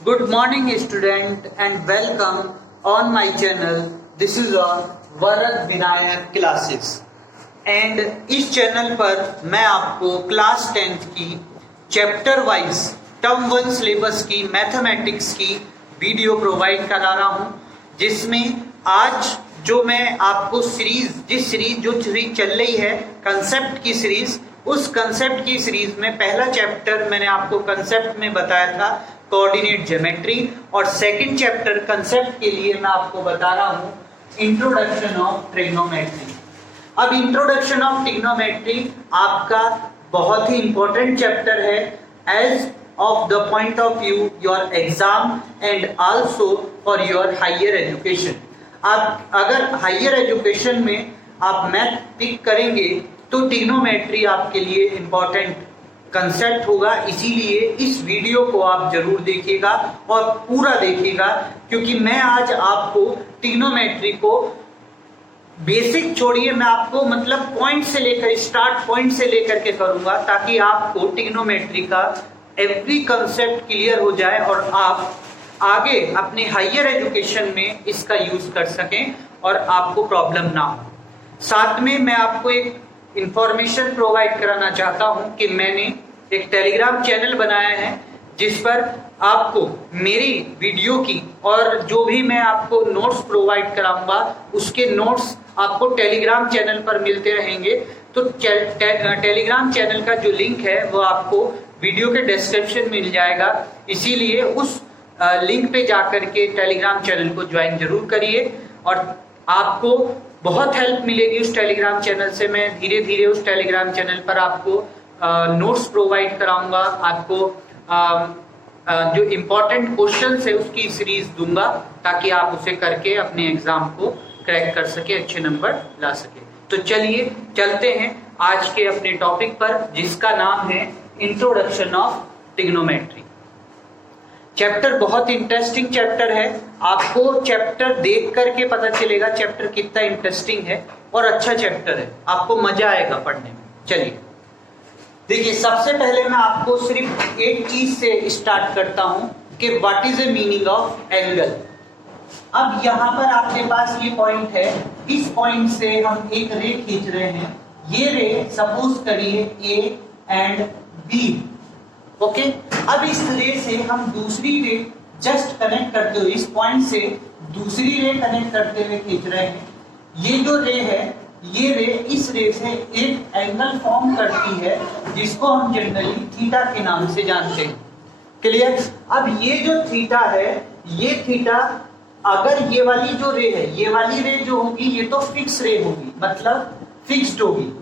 Good morning student and welcome on my channel. This is on Varad Vinayak classes and इस channel पर मैं आपको class 10th की chapter wise term 1 syllabus की mathematics की वीडियो प्रोवाइड करा रहा हूं, जिसमें आज जो मैं आपको जिस सीरीज चल रही है कंसेप्ट की सीरीज, उस कंसेप्ट की सीरीज में पहला चैप्टर मैंने आपको कंसेप्ट में बताया था कोऑर्डिनेट ज्योमेट्री, और सेकंड चैप्टर कंसेप्ट के लिए मैं आपको बता रहा हूं इंट्रोडक्शन ऑफ ट्रिग्नोमेट्री। अब इंट्रोडक्शन ऑफ ट्रिग्नोमेट्री आपका बहुत ही इंपॉर्टेंट चैप्टर है as of the point of view your exam and also for your higher education. आप अगर हायर एजुकेशन में आप मैथ पिक करेंगे तो ट्रिग्नोमेट्री आपके लिए इंपॉर्टेंट कंसेप्ट होगा, इसीलिए इस वीडियो को आप जरूर देखिएगा और पूरा देखिएगा, क्योंकि मैं आज आपको ट्रिग्नोमेट्री को बेसिक छोड़िए, मैं आपको मतलब पॉइंट से लेकर स्टार्ट पॉइंट से लेकर के करूंगा ताकि आपको ट्रिग्नोमेट्री का एवरी कंसेप्ट क्लियर हो जाए और आप आगे अपने हायर एजुकेशन में इसका यूज कर सकें और आपको प्रॉब्लम ना हो। साथ में मैं आपको एक इंफॉर्मेशन प्रोवाइड कराना चाहता हूं कि मैंने एक टेलीग्राम चैनल बनाया है जिस पर आपको मेरी वीडियो की और जो भी मैं आपको नोट्स प्रोवाइड कराऊंगा उसके नोट्स आपको टेलीग्राम चैनल पर मिलते रहेंगे। तो टेलीग्राम चैनल का जो लिंक है वो आपको वीडियो के डिस्क्रिप्शन में मिल जाएगा, इसीलिए उस लिंक पे जाकर के टेलीग्राम चैनल को ज्वाइन जरूर करिए और आपको बहुत हेल्प मिलेगी उस टेलीग्राम चैनल से। मैं धीरे धीरे उस टेलीग्राम चैनल पर आपको नोट्स प्रोवाइड कराऊंगा, आपको जो इम्पोर्टेंट क्वेश्चंस है उसकी सीरीज दूंगा ताकि आप उसे करके अपने एग्जाम को क्रैक कर सके, अच्छे नंबर ला सके। तो चलिए चलते हैं आज के अपने टॉपिक पर, जिसका नाम है इंट्रोडक्शन ऑफ ट्रिग्नोमेट्री। चैप्टर बहुत इंटरेस्टिंग चैप्टर है, आपको चैप्टर देख करके पता चलेगा चैप्टर कितना इंटरेस्टिंग है और अच्छा चैप्टर है, आपको मजा आएगा पढ़ने में। चलिए देखिए, सबसे पहले मैं आपको सिर्फ एक चीज से स्टार्ट करता हूं कि what is the meaning of angle. अब यहां पर आपके पास ये पॉइंट है, इस पॉइंट से हम एक रे खींच रहे हैं, ये रे सपोज करिए ए एंड बी, ओके। अब इस रे से हम दूसरी रे जस्ट कनेक्ट करते हुए, इस पॉइंट से दूसरी रे कनेक्ट करते हुए खींच रहे हैं। ये जो रे है, ये रे इस रे से एक एंगल फॉर्म करती है जिसको हम जनरली थीटा के नाम से जानते हैं। क्लियर? अब ये जो थीटा है, ये थीटा अगर ये वाली जो रे है, ये वाली रे जो होगी ये तो फिक्स रे होगी, मतलब फिक्स्ड होगी,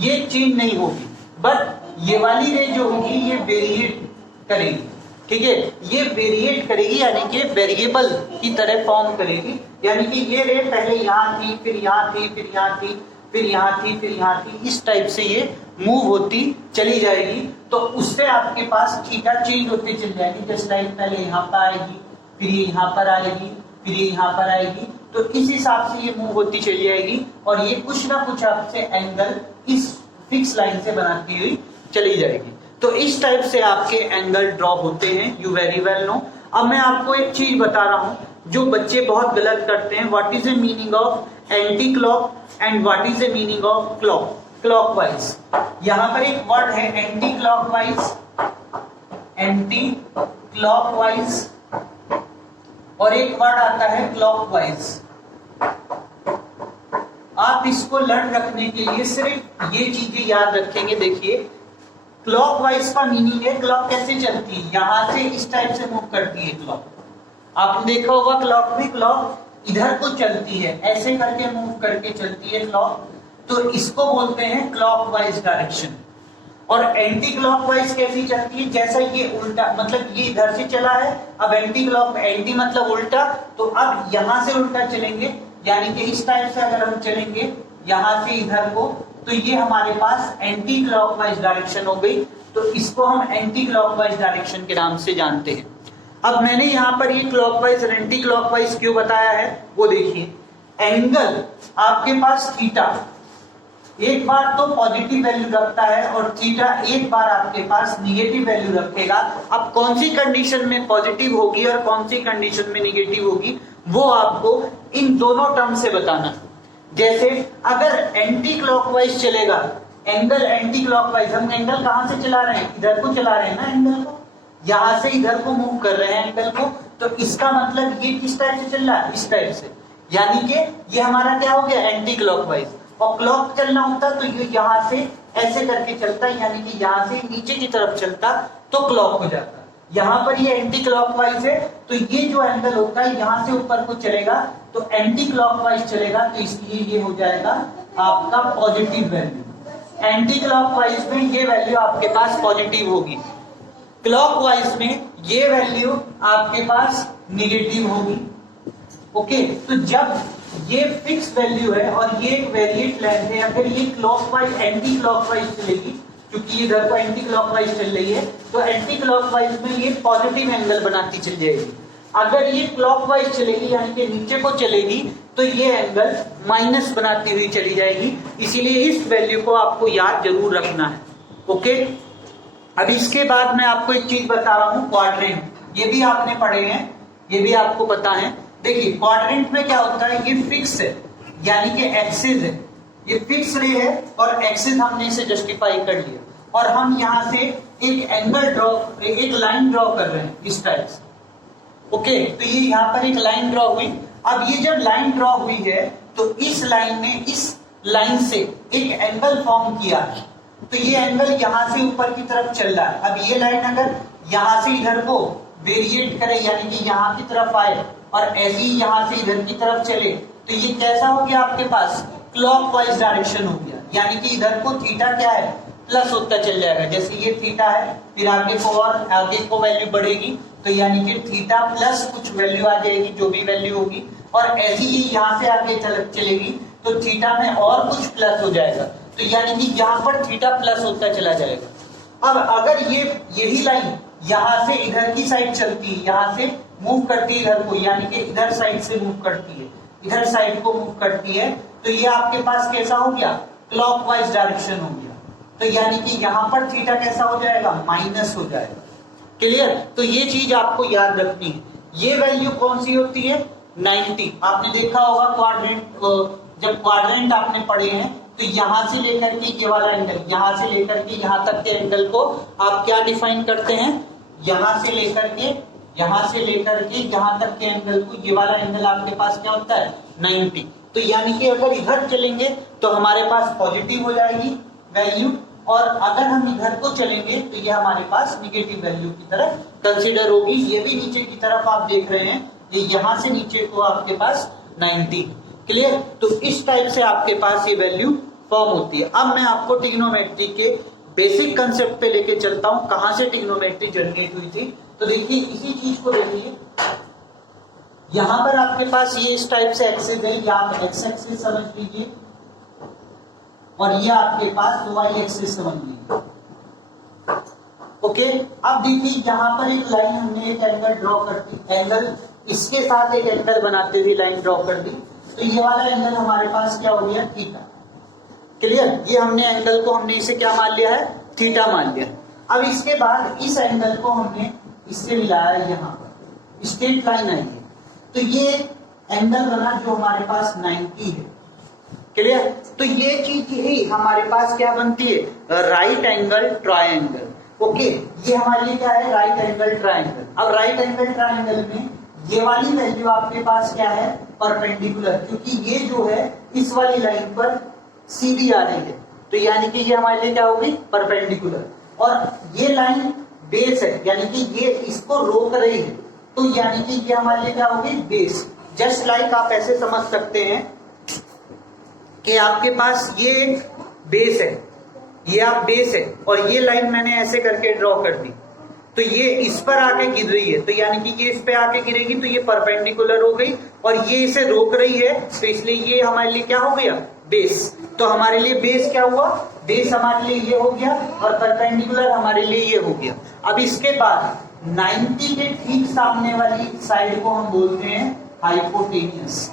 ये चेंज नहीं होगी। बट ये वाली रे जो होगी ये वेरिएट करेगी, ठीक है, ये वेरिएट करेगी यानी कि वेरिएबल की तरह फॉर्म करेगी, यानी कि ये रे पहले यहाँ थी, फिर यहाँ थी, फिर यहाँ थी, फिर यहाँ थी, फिर यहाँ थी, इस टाइप से ये मूव होती चली जाएगी। तो उससे आपके पास थीटा चेंज होती चली जाएगी, जस्ट लाइक पहले यहाँ पर आएगी, फिर ये यहाँ पर आएगी, फिर ये यहाँ पर आएगी, तो इस हिसाब से ये मूव होती चली जाएगी और ये कुछ ना कुछ आपसे एंगल इस फिक्स लाइन से बनाती हुई चली जाएगी। तो इस टाइप से आपके एंगल ड्रॉ होते हैं, यू वेरी वेल नो। अब मैं आपको एक चीज बता रहा हूं जो बच्चे बहुत गलत करते हैं, what is the meaning of anti clock and what is the meaning of clockwise. यहां पर एक वर्ड है एंटी क्लॉकवाइज, एंटी क्लॉकवाइज, और एक वर्ड आता है क्लॉकवाइज। आप इसको लर्न रखने के लिए सिर्फ ये चीजें याद रखेंगे। देखिए, क्लॉकवाइज का मीनिंग है क्लॉक कैसे चलती है, यहां से इस टाइप से मूव करती है क्लॉक। आपने देखा होगा क्लॉक में, क्लॉक इधर को चलती है, ऐसे करके मूव करके चलती है क्लॉक, तो इसको बोलते हैं क्लॉकवाइज डायरेक्शन। और एंटी क्लॉकवाइज कैसी चलती है, जैसा ये उल्टा, मतलब ये इधर से चला है, अब एंटी मतलब उल्टा, तो अब यहां से उल्टा चलेंगे, यानी कि इस टाइप से अगर हम चलेंगे यहां से इधर को, तो ये हमारे पास एंटी क्लॉकवाइज डायरेक्शन हो गई। तो इसको हम एंटी क्लॉकवाइज डायरेक्शन के नाम से जानते हैं। अब मैंने यहाँ पर ये क्लॉकवाइज और एंटी क्लॉकवाइज क्यों बताया है वो देखिए। एंगल आपके पास थीटा, एक बार तो पॉजिटिव वैल्यू रखता है और थीटा एक बार आपके पास निगेटिव वैल्यू रखेगा। अब कौन सी कंडीशन में पॉजिटिव होगी और कौन सी कंडीशन में निगेटिव होगी वो आपको इन दोनों टर्म से बताना। जैसे अगर एंटी क्लॉकवाइज चलेगा, एंगल एंटी क्लॉकवाइज, हम एंगल कहां से चला रहे हैं, इधर को चला रहे हैं ना, एंगल को यहां से इधर को मूव कर रहे हैं एंगल को, तो इसका मतलब ये किस टाइप से चल रहा है, इस टाइप से, यानी कि ये हमारा क्या हो गया, एंटी क्लॉकवाइज। और क्लॉक चलना होता तो ये यहां से ऐसे करके चलता, यानी कि यहां से नीचे की तरफ चलता तो क्लॉक हो जाता। यहाँ पर ये एंटी क्लॉकवाइज है तो ये जो एंगल होता है यहाँ से ऊपर को चलेगा तो एंटी क्लॉकवाइज चलेगा, तो इसलिए ये हो जाएगा आपका पॉजिटिव वैल्यू। एंटी क्लॉकवाइज में ये वैल्यू आपके पास पॉजिटिव होगी, क्लॉकवाइज में ये वैल्यू आपके पास निगेटिव होगी। ओके, तो जब ये फिक्स वैल्यू है और ये एक वेरिएट लेंथ है, अगर ये क्लॉकवाइज एंटी क्लॉकवाइज चलेगी, क्योंकि इधर को एंटी क्लॉकवाइज चल रही है तो एंटी क्लॉकवाइज में ये पॉजिटिव एंगल बनाती चल जाएगी। अगर ये क्लॉकवाइज चलेगी यानी कि नीचे को चलेगी तो ये एंगल माइनस बनाती हुई चली जाएगी। इसीलिए इस वैल्यू को आपको याद जरूर रखना है। ओके, अब इसके बाद मैं आपको एक चीज बता रहा हूं, क्वाड्रेंट, ये भी आपने पढ़े हैं, ये भी आपको पता है। देखिए क्वाड्रेंट में क्या होता है, ये फिक्स है यानी कि एक्सिस है, ये फिक्स रे है और एक्सिस हमने इसे जस्टिफाई कर लिया और हम यहां से एक एंगल ड्रॉ, एक लाइन ड्रॉ कर रहे हैं इस टाइप से। ओके, तो ये यहाँ पर एक लाइन ड्रॉ हुई। अब ये जब लाइन ड्रॉ हुई है तो इस लाइन ने इस लाइन से एक एंगल फॉर्म किया है, तो ये एंगल यहाँ से ऊपर की तरफ चल रहा है। अब ये लाइन अगर यहाँ से इधर को वेरिएट करे यानी कि यहाँ की तरफ आए और ऐसे ही यहाँ से इधर की तरफ चले तो ये कैसा हो गया आपके पास, क्लॉकवाइज डायरेक्शन हो गया, यानी कि इधर को थीटा क्या है, प्लस होता चल जाएगा। जैसे ये थीटा है फिर आगे को और आगे को वैल्यू बढ़ेगी तो यानी कि थीटा प्लस कुछ वैल्यू आ जाएगी, जो भी वैल्यू होगी, और ऐसी ही यहाँ से आगे चलेगी तो थीटा में और कुछ प्लस हो जाएगा, तो यानी कि यहाँ पर थीटा प्लस होता चला जाएगा। अब अगर ये यही लाइन यहाँ से इधर की साइड चलती है, यहाँ से मूव करती है इधर को, यानी कि इधर साइड से मूव करती है, इधर साइड को मूव करती है, तो ये आपके पास कैसा हो गया, क्लॉकवाइज डायरेक्शन हो गया। तो यानी कि यहाँ पर थीटा कैसा हो जाएगा, माइनस हो जाएगा। क्लियर, तो ये चीज आपको याद रखनी है। ये वैल्यू कौन सी होती है, 90। आपने देखा होगा क्वाड्रेंट, जब क्वाड्रेंट आपने पढ़े हैं तो यहां से लेकर के ये वाला एंगल, यहां से लेकर के यहां तक के एंगल को आप क्या डिफाइन करते हैं, यहां से लेकर के यहां तक के एंगल को, ये वाला एंगल आपके पास क्या होता है, 90। तो यानी कि अगर इधर चलेंगे तो हमारे पास पॉजिटिव हो जाएगी वैल्यू, और अगर हम इधर को चलेंगे तो ये हमारे पास निगेटिव वैल्यू की तरफ कंसीडर होगी। ये भी नीचे की तरफ आप देख रहे हैं, ये यहां से नीचे को आपके पास 90। क्लियर, तो इस टाइप से आपके पास ये वैल्यू फॉर्म होती है। अब मैं आपको ट्रिग्नोमेट्री के बेसिक कंसेप्ट पे लेके चलता हूं, कहां से ट्रिग्नोमेट्री जनरेट हुई थी। तो देखिए इसी चीज को देखिए, यहां पर आपके पास ये इस टाइप से एक्सिस है, या आप एक्स एक्सिस समझ लीजिए और ये आपके पास वाई एक्सिस समझ लीजिए। ओके, अब देखिए यहाँ पर एक लाइन हमने एक एंगल ड्रॉ कर दी, एंगल इसके साथ एक एंगल बनाते हुए लाइन ड्रॉ कर दी, तो ये वाला एंगल हमारे पास क्या हो गया, थीटा। क्लियर, ये हमने एंगल को हमने इसे क्या मान लिया है, थीटा मान लिया। अब इसके बाद इस एंगल को हमने इससे मिलाया, यहाँ पर स्ट्रेट लाइन आई है, तो ये एंगल बना जो हमारे पास 90 है। क्लियर, तो ये चीज यही हमारे पास क्या बनती है, राइट एंगल ट्रायंगल। ओके, ये हमारे लिए क्या है, राइट एंगल ट्रायंगल। अब राइट एंगल ट्रायंगल में ये वाली वैल्यू आपके पास क्या है, परपेंडिकुलर, क्योंकि ये जो है इस वाली लाइन पर सीधी आ रही है, तो यानी कि ये हमारे लिए क्या होगी, परपेंडिकुलर। और ये लाइन बेस है, यानी कि ये इसको रोक रही है, तो यानी कि ये हमारे लिए क्या होगी, बेस। जस्ट लाइक आप ऐसे समझ सकते हैं कि आपके पास ये एक बेस है, ये आप बेस है, और ये लाइन मैंने ऐसे करके ड्रॉ कर दी, तो ये इस पर आके गिर रही है, तो यानी कि ये इस पे आके गिरेगी तो ये परपेंडिकुलर हो गई, और ये इसे रोक रही है, तो इसलिए ये हमारे लिए क्या हो गया, बेस। तो हमारे लिए बेस क्या हुआ, बेस हमारे लिए ये हो गया और परपेंडिकुलर हमारे लिए ये हो गया। अब इसके बाद 90 के ठीक सामने वाली साइड को हम बोलते हैं हाइपोटेनियस।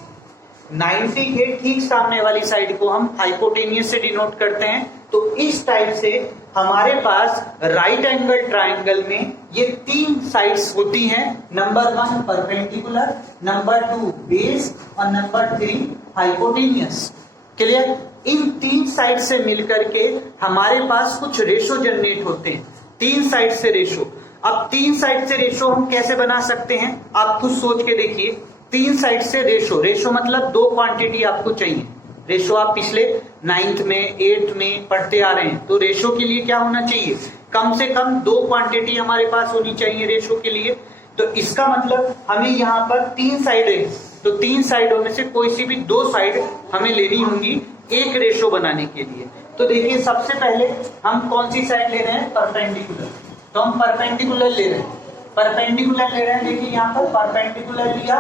90 के ठीक सामने वाली साइड को हम हाइपोटेनियस से डिनोट करते हैं। तो इस टाइप से हमारे पास राइट एंगल ट्राइंगल में ये 3 साइड्स होती हैं, नंबर 1 परपेंडिकुलर, नंबर 2 बेस और नंबर 3 हाइपोटेनियस। क्लियर? इन 3 साइड से मिलकर के हमारे पास कुछ रेशो जनरेट होते हैं, 3 साइड से रेशो। अब 3 साइड से रेशो हम कैसे बना सकते हैं, आप खुद सोच के देखिए। 3 साइड से रेशो, रेशो मतलब 2 क्वांटिटी आपको चाहिए। रेशो आप पिछले 9th में 8th में पढ़ते आ रहे हैं, तो रेशो के लिए क्या होना चाहिए, कम से कम 2 क्वांटिटी हमारे पास होनी चाहिए रेशो के लिए। तो इसका मतलब हमें यहाँ पर 3 साइड है, तो 3 साइडों में से कोई सी भी 2 साइड हमें लेनी होंगी एक रेशो बनाने के लिए। तो देखिए सबसे पहले हम कौन सी साइड ले रहे हैं, परपेंडिकुलर। तो हम परपेंडिकुलर ले रहे हैं, परपेंडिकुलर ले रहे हैं। देखिए यहाँ पर परपेंडिकुलर लिया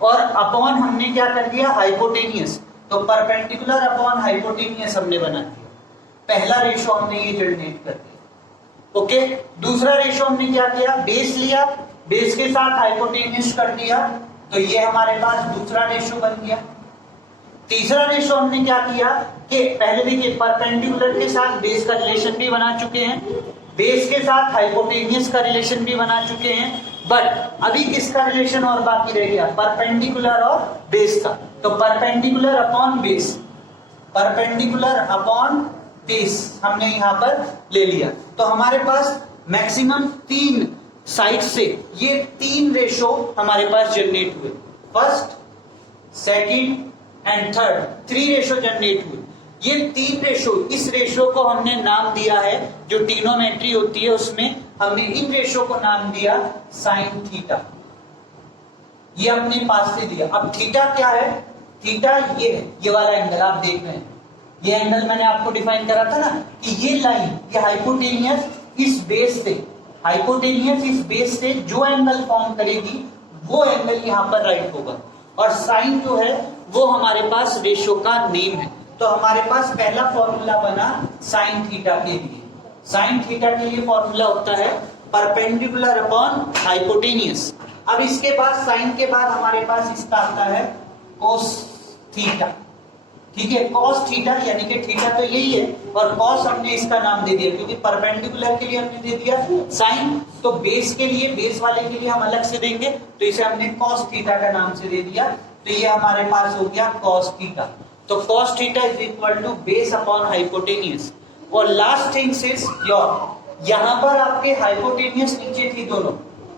और अपॉन हमने क्या कर दिया, हाइपोटेनियस। तो परपेंडिकुलर अपॉन हाइपोटेनियस हमने बना दिया, पहला रेशो हमने ये जनरेट कर दिया। ओके, दूसरा रेशो हमने क्या किया, बेस लिया, बेस के साथ हाइपोटेनियस कर दिया, तो ये हमारे पास दूसरा रेशो बन गया। तीसरा रेशो हमने क्या किया कि पहले देखिए परपेंडिकुलर के साथ बेस का रिलेशन भी बना चुके हैं, बेस के साथ हाइपोटेनियस का रिलेशन भी बना चुके हैं, बट अभी किसका रिलेशन और बाकी रह गया, परपेंडिकुलर और बेस का। तो perpendicular upon base, perpendicular upon base हमने यहां पर ले लिया। तो हमारे पास मैक्सिमम 3 साइड से ये 3 रेशो हमारे पास जनरेट हुए, first, second and third, 3 ratio generate हुए। ये 3 रेशो, इस रेशो को हमने नाम दिया है, जो ट्रिग्नोमेट्री होती है उसमें हमने इन रेशो को नाम दिया साइन थीटा। ये अपने पास से दिया। अब थीटा क्या है, थीटा ये है, ये वाला एंगल आप देख रहे हैं, ये एंगल मैंने आपको डिफाइन करा था ना कि ये लाइन, ये हाइपोटेनियस इस बेस से, हाइपोटेनियस इस बेस से जो एंगल फॉर्म करेगी वो एंगल यहाँ पर राइट होगा। और साइन जो है वो हमारे पास रेशो का नेम है। तो हमारे पास पहला फॉर्मूला बना साइन थीटा के लिए। साइन थीटा के लिए फॉर्मूला होता है परपेंडिकुलर अपॉन हाइपोटेनियस। अब इसके बाद साइन के बाद हमारे पास इसका आता है कोस थीटा। ठीक है, कॉस थीटा यानी कि थीटा तो यही है और कॉस हमने इसका नाम दे दिया क्योंकि परपेंडिकुलर के लिए हमने दे दिया साइन, तो बेस के लिए, बेस वाले के लिए हम अलग से देंगे, तो इसे हमने कॉस थीटा का नाम से दे दिया। तो ये हमारे पास हो गया कॉस थीटा। तो cos theta is equal to base upon hypotenuse. और लास्ट थिंग्स इज योर, यहाँ पर आपके हाइपोटेनियस नीचे थी दोनों,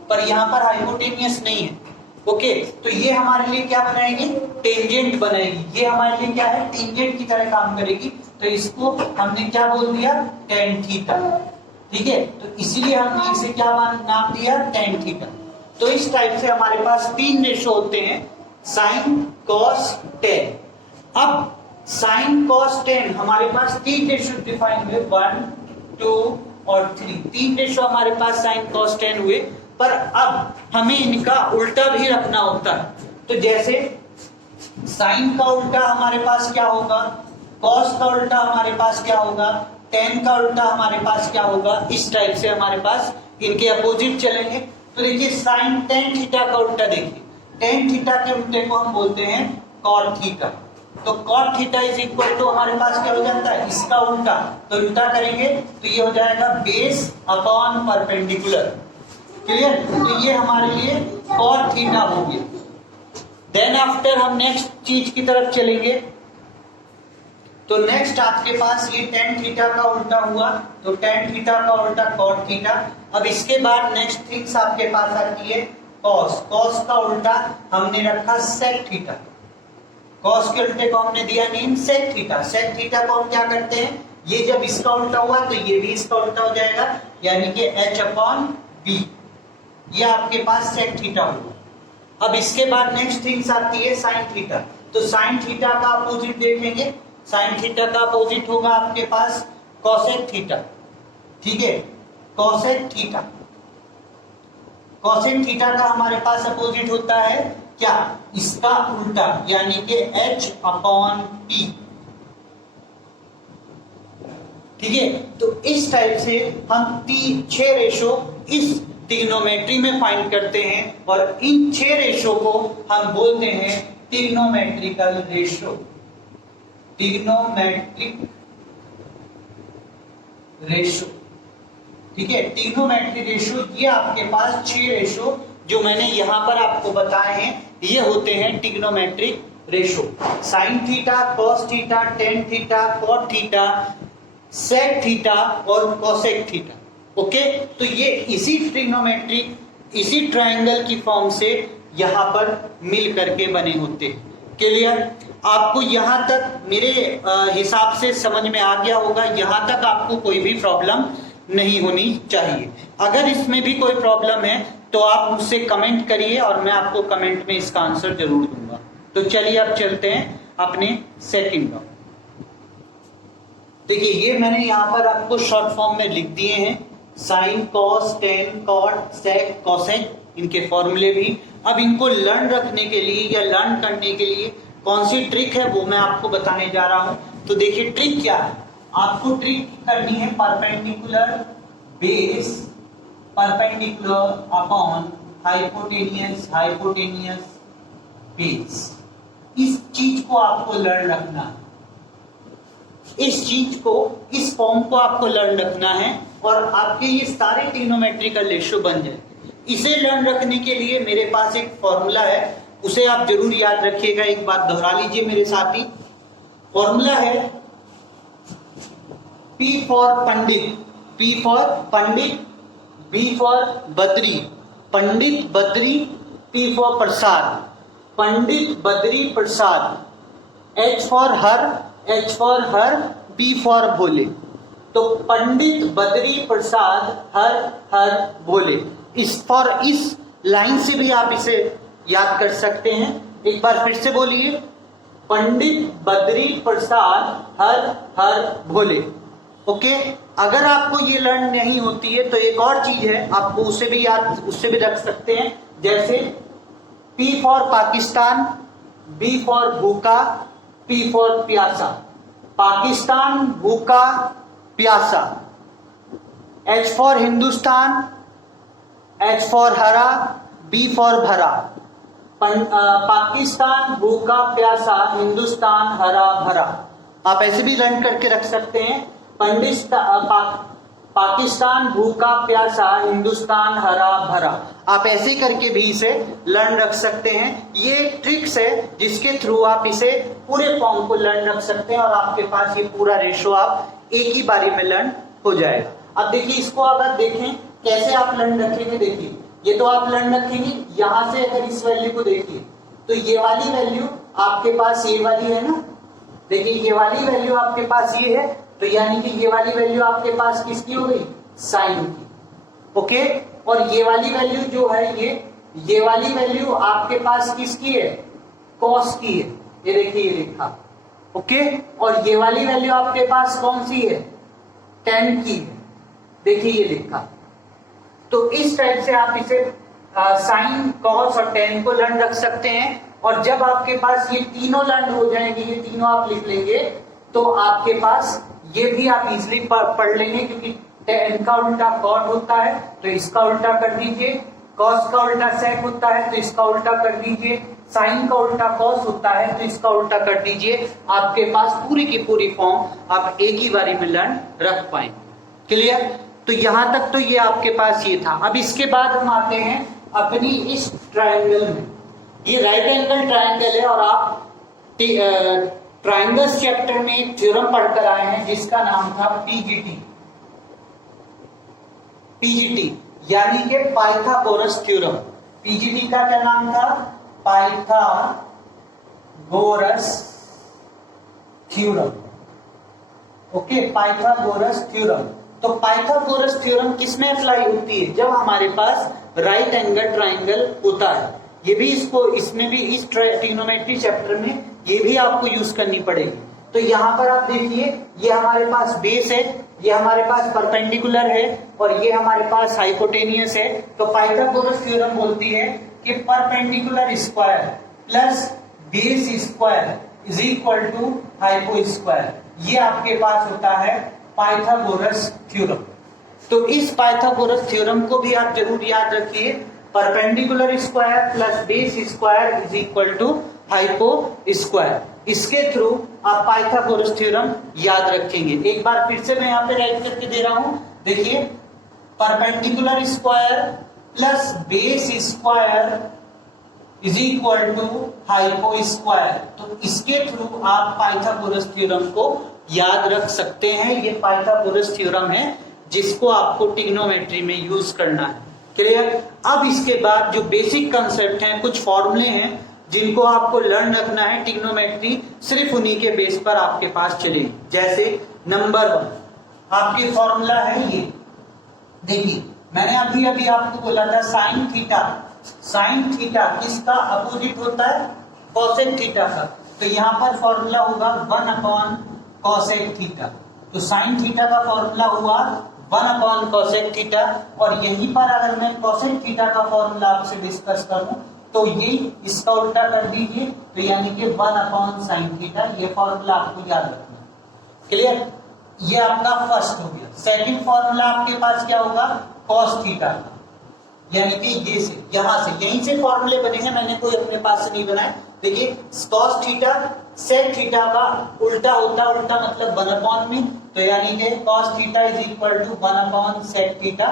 पर यहाँ पर हाइपोटेनियस नहीं है। ओके, तो ये हमारे लिए क्या बनाएगी, टेंजेंट बनाएगी। ये हमारे लिए क्या है, टेंजेंट की तरह काम करेगी। तो इसको हमने क्या बोल दिया, टेन थीटा। ठीक है, तो इसीलिए हमने इसे क्या नाम दिया, टेन थीटा। तो इस टाइप से हमारे पास 3 रेशो होते हैं, साइन, कॉस, टेन। अब साइन, कॉस, टेन हमारे पास 3 रेशो डिफाइन हुए, 1, 2 और 3। 3 रेशो हमारे पास साइन, कॉस, टेन हुए। पर अब हमें इनका उल्टा भी रखना होता है। तो जैसे साइन का उल्टा हमारे पास क्या होगा, कॉस का उल्टा हमारे पास क्या होगा, टेन का उल्टा हमारे पास क्या होगा, इस टाइप से हमारे पास इनके अपोजिट चलेंगे। तो देखिए साइन टेन थीटा का उल्टा देखिए, टेन थीटा के उल्टे को हम बोलते हैं कॉट थीटा। तो cot theta is equal to हमारे पास क्या हो जाता है, इसका उल्टा। तो उल्टा करेंगे तो ये हो जाएगा बेस अपॉन परपेंडिकुलर। क्लियर, तो ये हमारे लिए कॉट थीटा हो गया। देन आफ्टर हम नेक्स्ट चीज की तरफ चलेंगे। तो नेक्स्ट आपके पास ये टेन थीटा का उल्टा हुआ, तो टेन थीटा का उल्टा कॉट थीटा। अब इसके बाद नेक्स्ट थिंग्स आपके पास आती है कॉस। कॉस का उल्टा हमने रखा सेक थीटा। कॉस के उल्टे को हमने दिया name sec theta. Sec theta को हम क्या करते हैं, ये जब इसका उल्टा हुआ तो ये भी इसका उल्टा हो जाएगा, यानी कि एच अपॉन बी। ये आपके पास सेक थीटा होगा। अब इसके बाद नेक्स्ट थिंग्स आती है साइन थीटा। तो साइन थीटा का अपोजिट देखेंगे, साइन थीटा का अपोजिट होगा आपके पास कॉसेक थीटा। ठीक है, कॉसेक थीटा। कॉसेक थीटा का हमारे पास अपोजिट होता है क्या, इसका उल्टा, यानी कि एच अपॉन पी। ठीक है, तो इस टाइप से हम 6 रेशो इस ट्रिग्नोमेट्री में फाइंड करते हैं और इन 6 रेशो को हम बोलते हैं ट्रिग्नोमेट्रिकल रेशो, ट्रिग्नोमेट्रिक रेशो, ठीक है। ट्रिग्नोमेट्रिक रेशो, ये आपके पास 6 रेशो जो मैंने यहां पर आपको बताए हैं, ये होते हैं trigonometric ratio. Sine theta, cos theta, tan theta, cot theta, sec theta और कोसेक थीटा। ओके, तो ये इसी ट्रिग्नोमेट्रिक, इसी ट्रायंगल की फॉर्म से यहां पर मिल करके बने होते हैं। क्लियर? आपको यहां तक मेरे हिसाब से समझ में आ गया होगा। यहां तक आपको कोई भी प्रॉब्लम नहीं होनी चाहिए। अगर इसमें भी कोई प्रॉब्लम है तो आप मुझसे कमेंट करिए और मैं आपको कमेंट में इसका आंसर जरूर दूंगा। तो चलिए अब चलते हैं अपने सेकंड लॉ। देखिए, ये मैंने यहां पर आपको शॉर्ट फॉर्म में लिख दिए हैं, साइन, कॉस, टेन, कॉट, सेक, कोसेक, इनके फॉर्मूले भी। अब इनको लर्न रखने के लिए या लर्न करने के लिए कौन सी ट्रिक है वो मैं आपको बताने जा रहा हूं। तो देखिए ट्रिक क्या है, आपको ट्रिक करनी है perpendicular base, perpendicular upon hypotenuse, hypotenuse base. इस चीज को आपको लर्न रखना है, इस चीज को, इस फॉर्म को आपको लर्न रखना है और आपके ये सारे ट्रिग्नोमेट्रिकल रेशो बन जाए। इसे लर्न रखने के लिए मेरे पास एक फॉर्मूला है, उसे आप जरूर याद रखिएगा। एक बात दोहरा लीजिए मेरे साथ ही। फॉर्मूला है P for Pandit, P for Pandit, B for Badri, Pandit Badri, P for Prasad, Pandit Badri Prasad, H for हर, H फॉर हर, B फॉर भोले। तो पंडित बद्री प्रसाद हर हर भोले, इस लाइन से भी आप इसे याद कर सकते हैं। एक बार फिर से बोलिए, पंडित बद्री प्रसाद हर हर भोले। ओके, अगर आपको ये लर्न नहीं होती है तो एक और चीज है, आपको उसे भी याद, उससे भी रख सकते हैं। जैसे P for Pakistan, B for भूखा, P फॉर प्यासा। पाकिस्तान, भूखा, प्यासा। H for Hindustan, H for हरा, B फॉर भरा। पाकिस्तान, भूखा, प्यासा, हिंदुस्तान, हरा भरा। आप ऐसे भी लर्न करके रख सकते हैं, पाकिस्तान, भूखा, प्यासा, हिंदुस्तान, हरा भरा। आप ऐसे करके भी इसे लर्न रख सकते हैं। ये ट्रिक्स है जिसके थ्रू आप इसे पूरे फॉर्म को लर्न रख सकते हैं और आपके पास ये पूरा रेशो आप एक ही बारी में लर्न हो जाएगा। अब देखिए, इसको अगर देखें कैसे आप लर्न रखेंगे। देखिए, ये तो आप लर्न रखेंगे, यहां से अगर इस वैल्यू को देखिए तो ये वाली वैल्यू आपके पास ये वाली है ना। देखिए, ये वाली वैल्यू आपके पास ये है, तो यानी कि ये वाली वैल्यू आपके पास किसकी हो गई? साइन की। ओके, और ये वाली वैल्यू जो है, ये वाली वैल्यू आपके पास किसकी है? कॉस की है। ये देखिए, ये लिखा। ओके, और ये वाली वैल्यू आपके पास कौन सी है? टेन की है। देखिए, ये लिखा। तो इस टाइप से आप इसे साइन, कॉस और टेन को लर्न रख सकते हैं। और जब आपके पास ये तीनों लर्न हो जाएंगे, ये तीनों आप लिख लेंगे, तो आपके पास ये भी आप इजिली पढ़ लेंगे, क्योंकि टेन का उल्टा कॉट होता है तो इसका उल्टा कर दीजिए, कॉस का उल्टा सेक होता है तो इसका उल्टा कर दीजिए, साइन का उल्टा कॉस होता है तो इसका उल्टा कर दीजिए। आपके पास पूरी की पूरी फॉर्म आप एक ही बारी में लर्न रख पाएंगे। क्लियर? तो यहां तक तो ये आपके पास ये था। अब इसके बाद हम आते हैं अपनी इस ट्रायंगल में। ये राइट एंगल ट्रायंगल है और आप ट्रायंगल्स चैप्टर में एक थ्योरम पढ़कर आए हैं जिसका नाम था पीजीटी। पीजीटी यानी कि पाइथागोरस थ्योरम। पीजीटी का क्या नाम था? Pythagoras theorem. Okay, Pythagoras theorem. तो पाइथागोरस थ्योरम किसमें अप्लाई होती है? जब हमारे पास राइट एंगल ट्रायंगल होता है। ये भी इसमें भी इस ट्रिग्नोमेट्री चैप्टर में ये भी आपको यूज करनी पड़ेगी। तो यहाँ पर आप देखिए, ये हमारे पास बेस है, ये हमारे पास परपेंडिकुलर है और ये हमारे पास हाइपोटेनियस है। तो पाइथागोरस थ्योरम बोलती है कि perpendicular square plus base square is equal to hypo square. ये आपके पास होता है पाइथागोरस थ्योरम। तो इस पाइथागोरस थ्योरम को भी आप जरूर याद रखिए, perpendicular square plus base square is equal to hypo square. इसके थ्रू आप पाइथागोरस थ्योरम याद रखेंगे। एक बार फिर से मैं यहाँ पे राइट करके दे रहा हूं, देखिए perpendicular square plus base square is equal to hypo square. तो इसके थ्रू आप पाइथागोरस थ्योरम को याद रख सकते हैं। ये पाइथागोरस थ्योरम है जिसको आपको ट्रिग्नोमेट्री में यूज करना है। क्लियर? अब इसके बाद जो बेसिक कंसेप्ट हैं, कुछ फॉर्मूले हैं जिनको आपको लर्न रखना है। ट्रिग्नोमेट्री सिर्फ उन्हीं के बेस पर आपके पास चलेगी। जैसे नंबर 1 आपके फॉर्मूला है ये, देखिए मैंने अभी अभी आपको बोला था साइन थीटा। साइन थीटा किसका अपोजिट होता है? कोसेक थीटा का। तो यहाँ पर फॉर्मूला होगा 1 अपॉन कोसेक थीटा। तो साइन थीटा का फॉर्मूला हुआ 1 अपॉन कोसेक थीटा। और यहीं पर अगर मैं कोसेक थीटा का फॉर्मूला आपसे डिस्कस करूं तो ये इसका उल्टा कर दीजिए, तो यानी कि 1 अपॉन साइन थीटा। ये फॉर्मूला आपको याद रखना है। क्लियर? ये आपका फर्स्ट हो गया। सेकंड फॉर्मूला आपके पास क्या होगा? कॉस थीटा, यानी कि ये से यहां से यहीं से फॉर्मूले बने हैं, मैंने कोई अपने पास से नहीं बनाए। देखिए कॉस थीटा सेक थीटा का उल्टा होता है, उल्टा मतलब 1 अपॉन में, तो यानी कि cos theta is equal to 1 upon sec theta.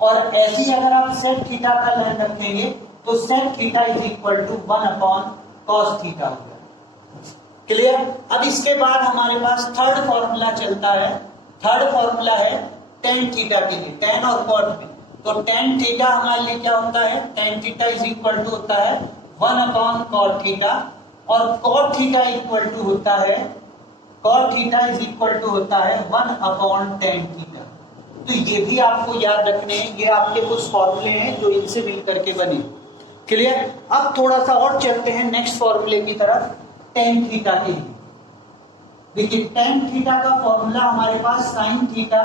और ऐसे ही अगर आप सेक थीटा का लर्न रखेंगे तो sec theta is equal to 1 upon cos theta हो गया। क्लियर? अब इसके बाद हमारे पास थर्ड फॉर्मूला चलता है। थर्ड फॉर्मूला है टेन थीटा के लिए, टेन और कॉट में। तो टेन थीटा हमारे लिए क्या होता है? Tan theta is equal to होता है 1 अपॉन कॉट थीटा। और कॉट थीटा इक्वल टू होता है, cot theta is equal to होता है 1 अपॉन टेन थीटा। तो ये भी आपको याद रखने हैं। ये आपके कुछ फॉर्मूले हैं जो इनसे मिल करके बने। क्लियर? अब थोड़ा सा और चलते हैं नेक्स्ट फॉर्मूले की तरफ, टेन थीटा के लिए। देखिए टेन थीटा का फॉर्मूला हमारे पास sine theta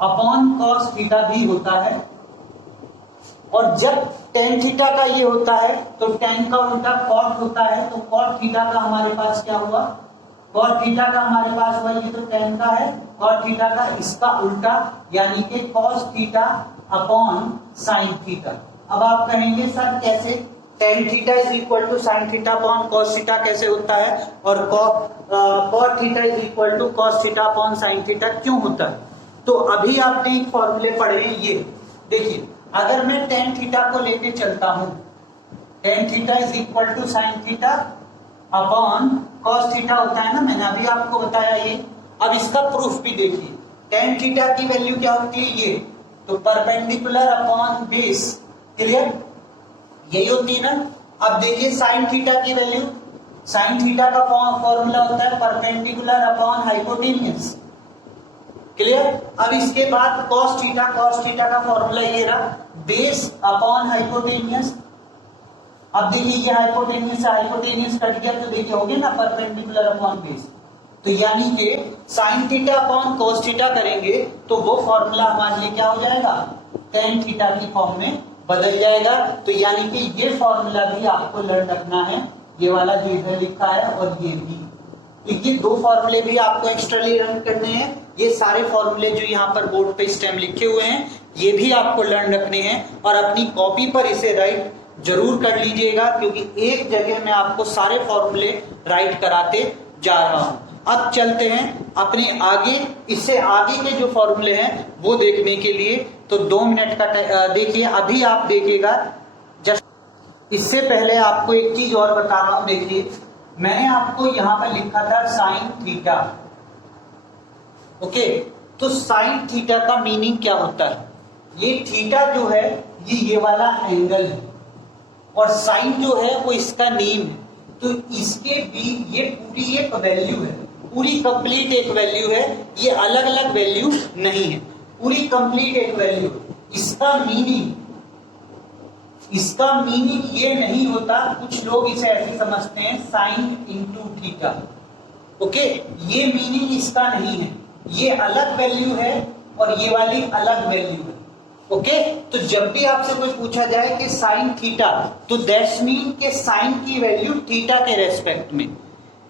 upon cos theta भी होता है। और जब टेन थीटा का ये होता है तो टेन का उल्टा कॉट होता है। तो कॉट थीटा का हमारे पास क्या हुआ? कॉट थीटा का हमारे पास हुआ, ये तो टेन का है, कॉट थीटा का इसका उल्टा यानी कि cos theta upon sine theta. अब आप कहेंगे सर कैसे? Tan theta is equal to sine theta upon cos theta कैसे होता है, और cot theta is equal to cos theta upon sine theta क्यों होता है? तो अभी आपने एक फॉर्मूले पढ़े हैं, ये देखिए अगर मैं टेन थीटा को लेके चलता हूं, tan theta is equal to sine theta upon cos theta होता है ना, मैंने अभी आपको बताया ये। अब इसका प्रूफ भी देखिए, टेन थीटा की वैल्यू क्या होती है? ये तो परपेंडिकुलर अपॉन बेस। क्लियर? यही होती है ना। अब देखिए साइन थीटा की वैल्यू, साइन थीटा का फॉर्मूला होता है परपेंडिकुलर अपॉन हाइपोटेन्यूज। क्लियर? अब इसके बाद कॉस थीटा, कॉस थीटा का फॉर्मूला ये रहा बेस अपॉन हाइपोटेन्यूज। अब देखिए ये हाइपोटेन्यूज से हाइपोटेन्यूज कट गया तो देखिए हो गया ना परपेंडिकुलर अपॉन बेस। तो यानी कि sign theta upon cos theta करेंगे तो वो फॉर्मूला हमारे लिए क्या हो जाएगा? टेन थीटा की फॉर्म में बदल जाएगा। तो यानी कि ये फॉर्मूला भी आपको लर्न रखना है, ये वाला जो इधर लिखा है और ये भी। तो ये दो फॉर्मूले भी आपको एक्स्ट्राली लर्न करने हैं। ये सारे फॉर्मूले जो यहाँ पर बोर्ड पे इस टाइम लिखे हुए हैं ये भी आपको लर्न रखने हैं और अपनी कॉपी पर इसे राइट जरूर कर लीजिएगा, क्योंकि एक जगह मैं आपको सारे फॉर्मूले राइट कराते जा रहा हूं। अब चलते हैं अपने आगे, इससे आगे के जो फॉर्मूले हैं वो देखने के लिए। तो 2 मिनट का देखिए, अभी आप देखिएगा। जस्ट इससे पहले आपको एक चीज और बता रहा हूं, देखिए मैंने आपको यहां पर लिखा था साइन थीटा। ओके, तो साइन थीटा का मीनिंग क्या होता है? ये थीटा जो है ये वाला एंगल है और साइन जो है वो इसका नेम है। तो इसके भी ये पूरी एक वैल्यू है, पूरी कंप्लीट एक वैल्यू है, ये अलग अलग वैल्यू नहीं है, पूरी कंप्लीट एक वैल्यू। इसका मीनिंग ये नहीं होता, कुछ लोग इसे ऐसे समझते हैं साइन इंटू थीटा। ओके, ये मीनिंग इसका नहीं है, ये अलग वैल्यू है और ये वाली अलग वैल्यू है। ओके, तो जब भी आपसे कोई पूछा जाए कि साइन थीटा, तो दैट्स मीन के साइन की वैल्यू थीटा के रेस्पेक्ट में,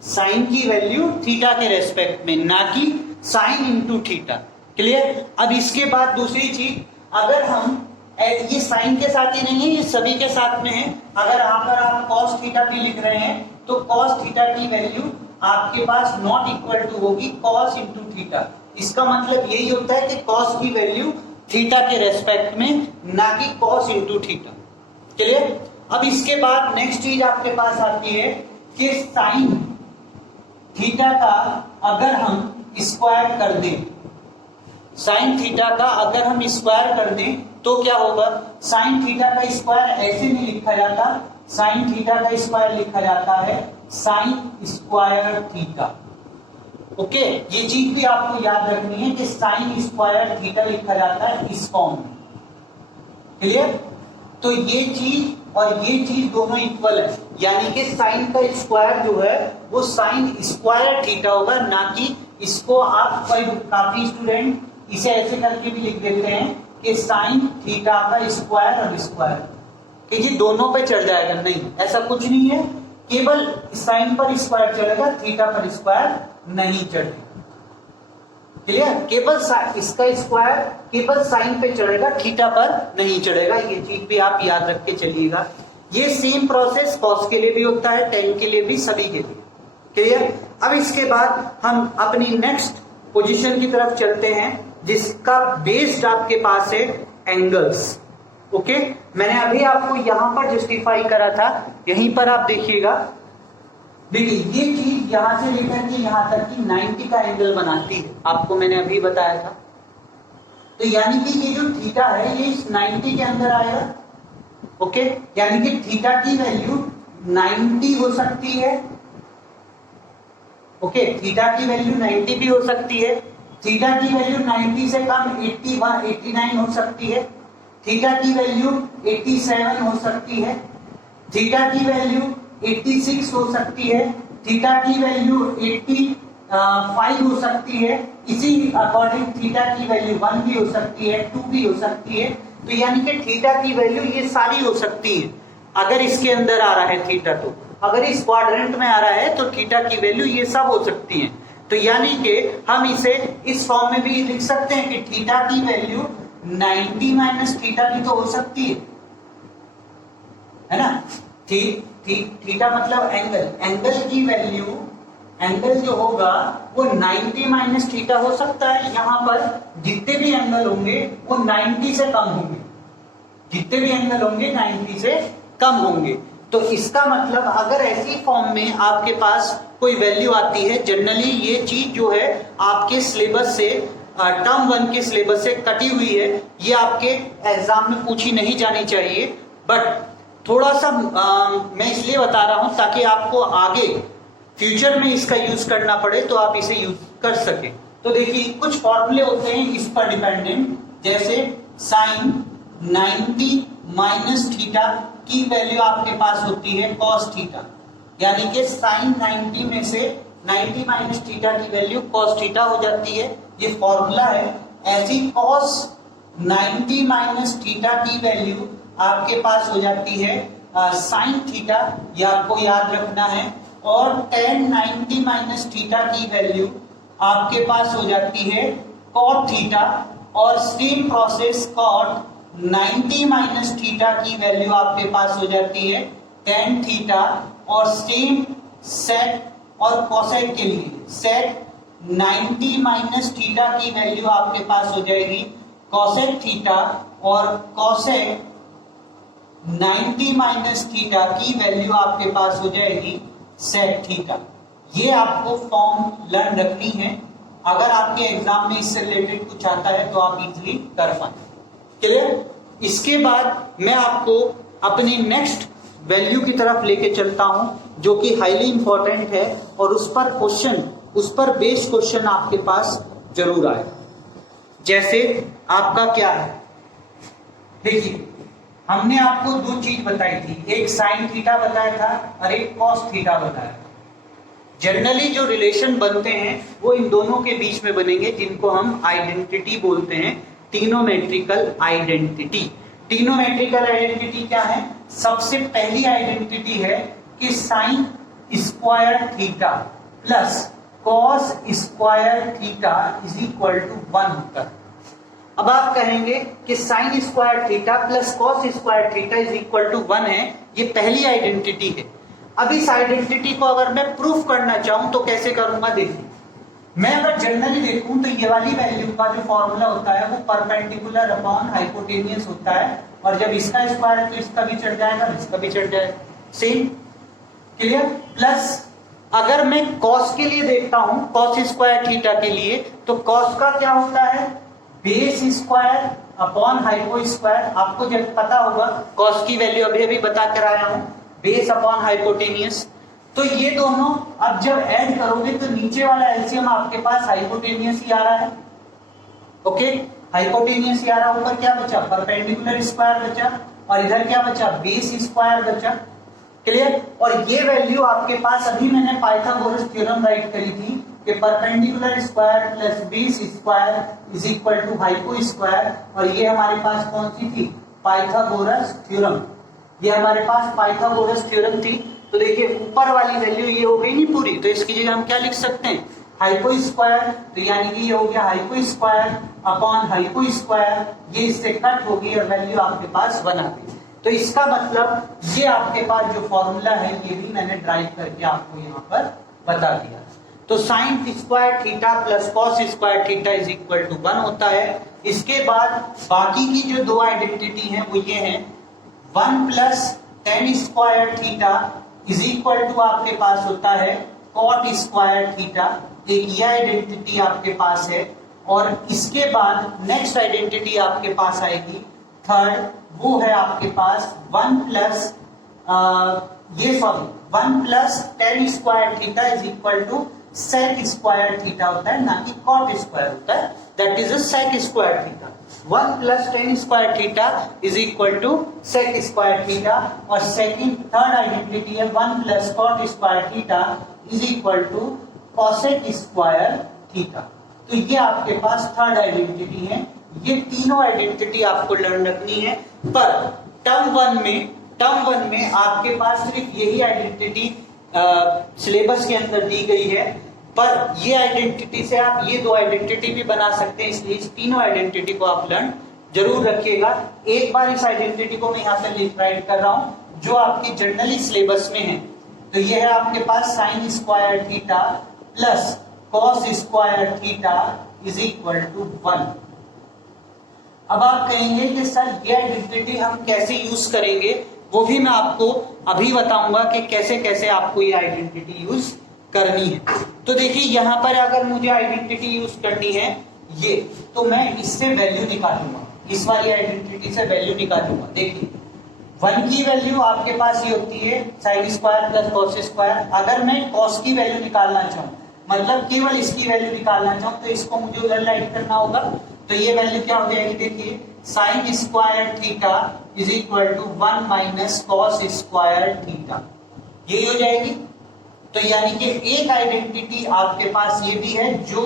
साइन की वैल्यू थीटा के रेस्पेक्ट में, ना कि साइन इंटू थीटा। क्लियर? अब इसके बाद दूसरी चीज, अगर हम ये साइन के साथ ही नहीं है, ये सभी के साथ में है। अगर यहाँ पर आप cos थीटा टी लिख रहे हैं तो cos थीटा की वैल्यू आपके पास नॉट इक्वल टू होगी cos इंटू थीटा। इसका मतलब यही होता है कि cos की वैल्यू थीटा के रेस्पेक्ट में, ना कि cos इंटू थीटा। चलिए, अब इसके बाद नेक्स्ट चीज आपके पास आती है कि साइन थीटा का अगर हम स्क्वायर कर दें, साइन थीटा का अगर हम स्क्वायर कर दें तो क्या होगा। साइन थीटा का स्क्वायर ऐसे नहीं लिखा जाता, साइन थीटा का स्क्वायर लिखा जाता है साइन स्क्वायर थीटा। ओके, ये चीज भी आपको याद रखनी है कि साइन स्क्वायर थीटा लिखा जाता है इस फॉर्म में। क्लियर? तो ये चीज और ये चीज दोनों इक्वल है, यानी कि साइन का स्क्वायर जो है वो साइन स्क्वायर थीटा होगा, ना कि इसको आप काफी स्टूडेंट इसे ऐसे करके भी लिख देते हैं कि साइन थीटा का स्क्वायर और स्क्वायर, कि जी दोनों पे चढ़ जाएगा। नहीं, ऐसा कुछ नहीं है, केवल साइन पर स्क्वायर चलेगा, थीटा पर स्क्वायर नहीं चढ़ेगा। क्लियर? केवल इसका स्क्वायर केवल साइन पे चढ़ेगा, थीटा पर नहीं चढ़ेगा। ये चीज भी आप याद रख के चलिएगा। ये सेम प्रोसेस कॉस के लिए भी होता है, टेन के लिए भी, सभी के लिए। क्लियर? अब इसके बाद हम अपनी नेक्स्ट पोजीशन की तरफ चलते हैं, जिसका बेस्ड आपके पास है एंगल्स। ओके, मैंने अभी आपको यहां पर जस्टिफाई करा था, यहीं पर आप देखिएगा। देखिए, ये चीज यहां से लेकर के यहां तक की 90 का एंगल बनाती है, आपको मैंने अभी बताया था। तो यानी कि ये जो थीटा है ये इस 90 के अंदर आएगा। ओके, यानी कि थीटा की वैल्यू 90 हो सकती है। ओके, थीटा की वैल्यू 90 भी हो सकती है। थीटा की वैल्यू 90 से कम 81, 89 हो सकती है। थीटा की वैल्यू 87 हो सकती है। थीटा की वैल्यू 86 हो सकती है। थीटा की वैल्यू 85 हो सकती है। इसी अकॉर्डिंग थीटा की वैल्यू 1 भी हो सकती है, 2 भी हो सकती है। तो यानी कि थीटा की वैल्यू ये सारी हो सकती है अगर इसके अंदर आ रहा है थीटा। तो अगर इस क्वाड्रेंट में आ रहा है तो थीटा की वैल्यू ये सब हो सकती है। तो यानी कि हम इसे इस फॉर्म में भी लिख सकते हैं कि थीटा की वैल्यू 90 माइनस थीटा की तो हो सकती है ना। थीटा मतलब एंगल, एंगल की वैल्यू, एंगल जो होगा वो 90 माइनस थीटा हो सकता है। यहाँ पर जितने भी एंगल होंगे वो 90 से कम होंगे, जितने भी एंगल होंगे 90 से कम होंगे। तो इसका मतलब अगर ऐसी फॉर्म में आपके पास कोई वैल्यू आती है, जनरली ये चीज जो है आपके सिलेबस से, टर्म 1 के सिलेबस से कटी हुई है, ये आपके एग्जाम में पूछी नहीं जानी चाहिए। बट थोड़ा सा मैं इसलिए बता रहा हूं ताकि आपको आगे फ्यूचर में इसका यूज करना पड़े तो आप इसे यूज कर सके। तो देखिए, कुछ फॉर्मूले होते हैं इस पर डिपेंडेंट, जैसे साइन 90 माइनस थीटा की वैल्यू आपके पास होती है कॉस थीटा, यानी कि साइन 90 में से 90 माइनस थीटा की वैल्यू कॉस थीटा हो जाती है। ये फॉर्मूला है। ऐसी कॉस 90 माइनस थीटा की वैल्यू आपके पास हो जाती है साइन थीटा, ये आपको याद रखना है। और tan 90 माइनस थीटा की वैल्यू आपके पास हो जाती है cot थीटा, और same process cot 90 minus theta की वैल्यू आपके पास हो जाती है tan थीटा, और सेम सेक और कोसेक के लिए सेक 90 माइनस थीटा की वैल्यू आपके पास हो जाएगी कोसेक थीटा, और कोसेक 90 माइनस थीटा की वैल्यू आपके पास हो जाएगी सेक थीटा। ये आपको फॉर्म लर्न रखनी है, अगर आपके एग्जाम में इससे रिलेटेड कुछ आता है तो आप इजीली कर पाए। क्लियर? इसके बाद मैं आपको अपनी नेक्स्ट वैल्यू की तरफ लेके चलता हूं, जो कि हाईली इंपॉर्टेंट है, और उस पर क्वेश्चन, उस पर बेस्ड क्वेश्चन आपके पास जरूर आए। जैसे आपका क्या है, देखिए हमने आपको दो चीज बताई थी, एक साइन थीटा बताया था और एक कॉस थीटा बताया था। जनरली जो रिलेशन बनते हैं वो इन दोनों के बीच में बनेंगे, जिनको हम आइडेंटिटी बोलते हैं, टिग्नोमेट्रिकल आइडेंटिटी। टिग्नोमेट्रिकल आइडेंटिटी क्या है? सबसे पहली आइडेंटिटी है कि sine square theta plus cos square theta is equal to 1 होता है। अब आप कहेंगे कि sine square theta plus cos square theta is equal to 1 है, ये पहली आइडेंटिटी है। अब इस आइडेंटिटी को अगर मैं प्रूफ करना चाहूं तो कैसे करूंगा, देखिए मैं अगर जनरली देखूं तो ये वाली वैल्यू का जो फॉर्मूला होता है वो परपेंडिकुलर अपॉन हाइपोटेनियस होता है, और जब इसका स्क्वायर है तो इसका भी चढ़ जाएगा, इसका भी चढ़ जाएगा, सेम, क्लियर। प्लस अगर मैं कॉस के लिए देखता हूं, कॉस स्क्वायर थीटा के लिए, तो कॉस का क्या होता है, base square upon hypo square. आपको जब पता होगा कॉस की वैल्यू अभी अभी बता कर आया हूं, बेस अपॉन हाइपोटेनियस। तो ये दोनों अब जब ऐड करोगे तो नीचे वाला एलसीएम आपके पास हाइपोटेनियस ही आ रहा है, ओके, हाइपोटेनियस ही आ रहा है। ऊपर क्या बचा, परपेंडिकुलर स्क्वायर बचा, और इधर क्या बचा, बेस स्क्वायर बचा, क्लियर। और ये वैल्यू आपके पास अभी मैंने पाइथागोरस थ्योरम राइट करी थी कि perpendicular square plus base square is equal to hypo square, और ये हमारे पास कौन सी थी, पाइथागोरस थ्योरम, ये हमारे पास पाइथागोरस थ्योरम थी। तो देखिए ऊपर वाली वैल्यू ये हो गई नहीं पूरी, तो इसकी जगह हम क्या लिख सकते हैं, हाइपो स्क्वायर, तो यानी कि ये हो गया hypo square upon hypo square, ये इससे कट होगी और वैल्यू आपके पास 1 आ गई। तो इसका मतलब ये आपके पास जो फॉर्मूला है ये भी मैंने ड्राइव करके आपको यहाँ पर बता दिया। तो sine square theta plus cos square theta is equal to 1 होता है। इसके बाद बाकी की जो दो आइडेंटिटी हैं वो ये हैं, 1 plus tan square theta is equal to आपके पास होता है कॉट स्क्वायर थीटा, एक ये आइडेंटिटी आपके पास है। और इसके बाद नेक्स्ट आइडेंटिटी आपके पास आएगी थर्ड, वो है आपके पास 1 plus tan square theta is equal to sec square theta होता है, ना कि कॉट स्क्वायर होता है, that is a sec square theta. 1 plus tan square theta is equal to sec square theta. और सेकंड थर्ड आइडेंटिटी है 1 plus cot square theta is equal to cosec square theta. तो ये आपके पास third identity है। ये तीनों identity आपको learn रखनी है, पर टर्म वन में आपके पास सिर्फ यही आइडेंटिटी सिलेबस के अंदर दी गई है, पर ये आइडेंटिटी से आप ये दो आइडेंटिटी भी बना सकते हैं, इसलिए इस तीनों आइडेंटिटी को आप लर्न जरूर रखिएगा। एक बार इस आइडेंटिटी को मैं यहाँ पे लिख राइट कर रहा हूँ जो आपकी जनरली सिलेबस में है। तो ये है आपके पास sine square theta plus cos square theta is equal to 1। अब आप कहेंगे कि सर ये आइडेंटिटी हम कैसे यूज करेंगे, वो भी मैं आपको अभी बताऊंगा कि कैसे कैसे आपको ये आइडेंटिटी यूज करनी है। तो देखिए यहाँ पर अगर मुझे आइडेंटिटी यूज करनी है ये, तो मैं इससे वैल्यू निकालूंगा, इस वाली आइडेंटिटी से वैल्यू निकालूंगा। देखिए 1 की वैल्यू आपके पास ये होती है sine square plus cos square. अगर मैं कॉस की वैल्यू निकालना चाहूँ, मतलब केवल इसकी वैल्यू निकालना चाहूँ, तो इसको मुझे उधर राइट करना होगा। तो ये वैल्यू क्या हो जाएगी, देखिए sine square theta is equal to 1 minus cos square theta, यही हो जाएगी। तो यानी कि एक आइडेंटिटी आपके पास ये भी है जो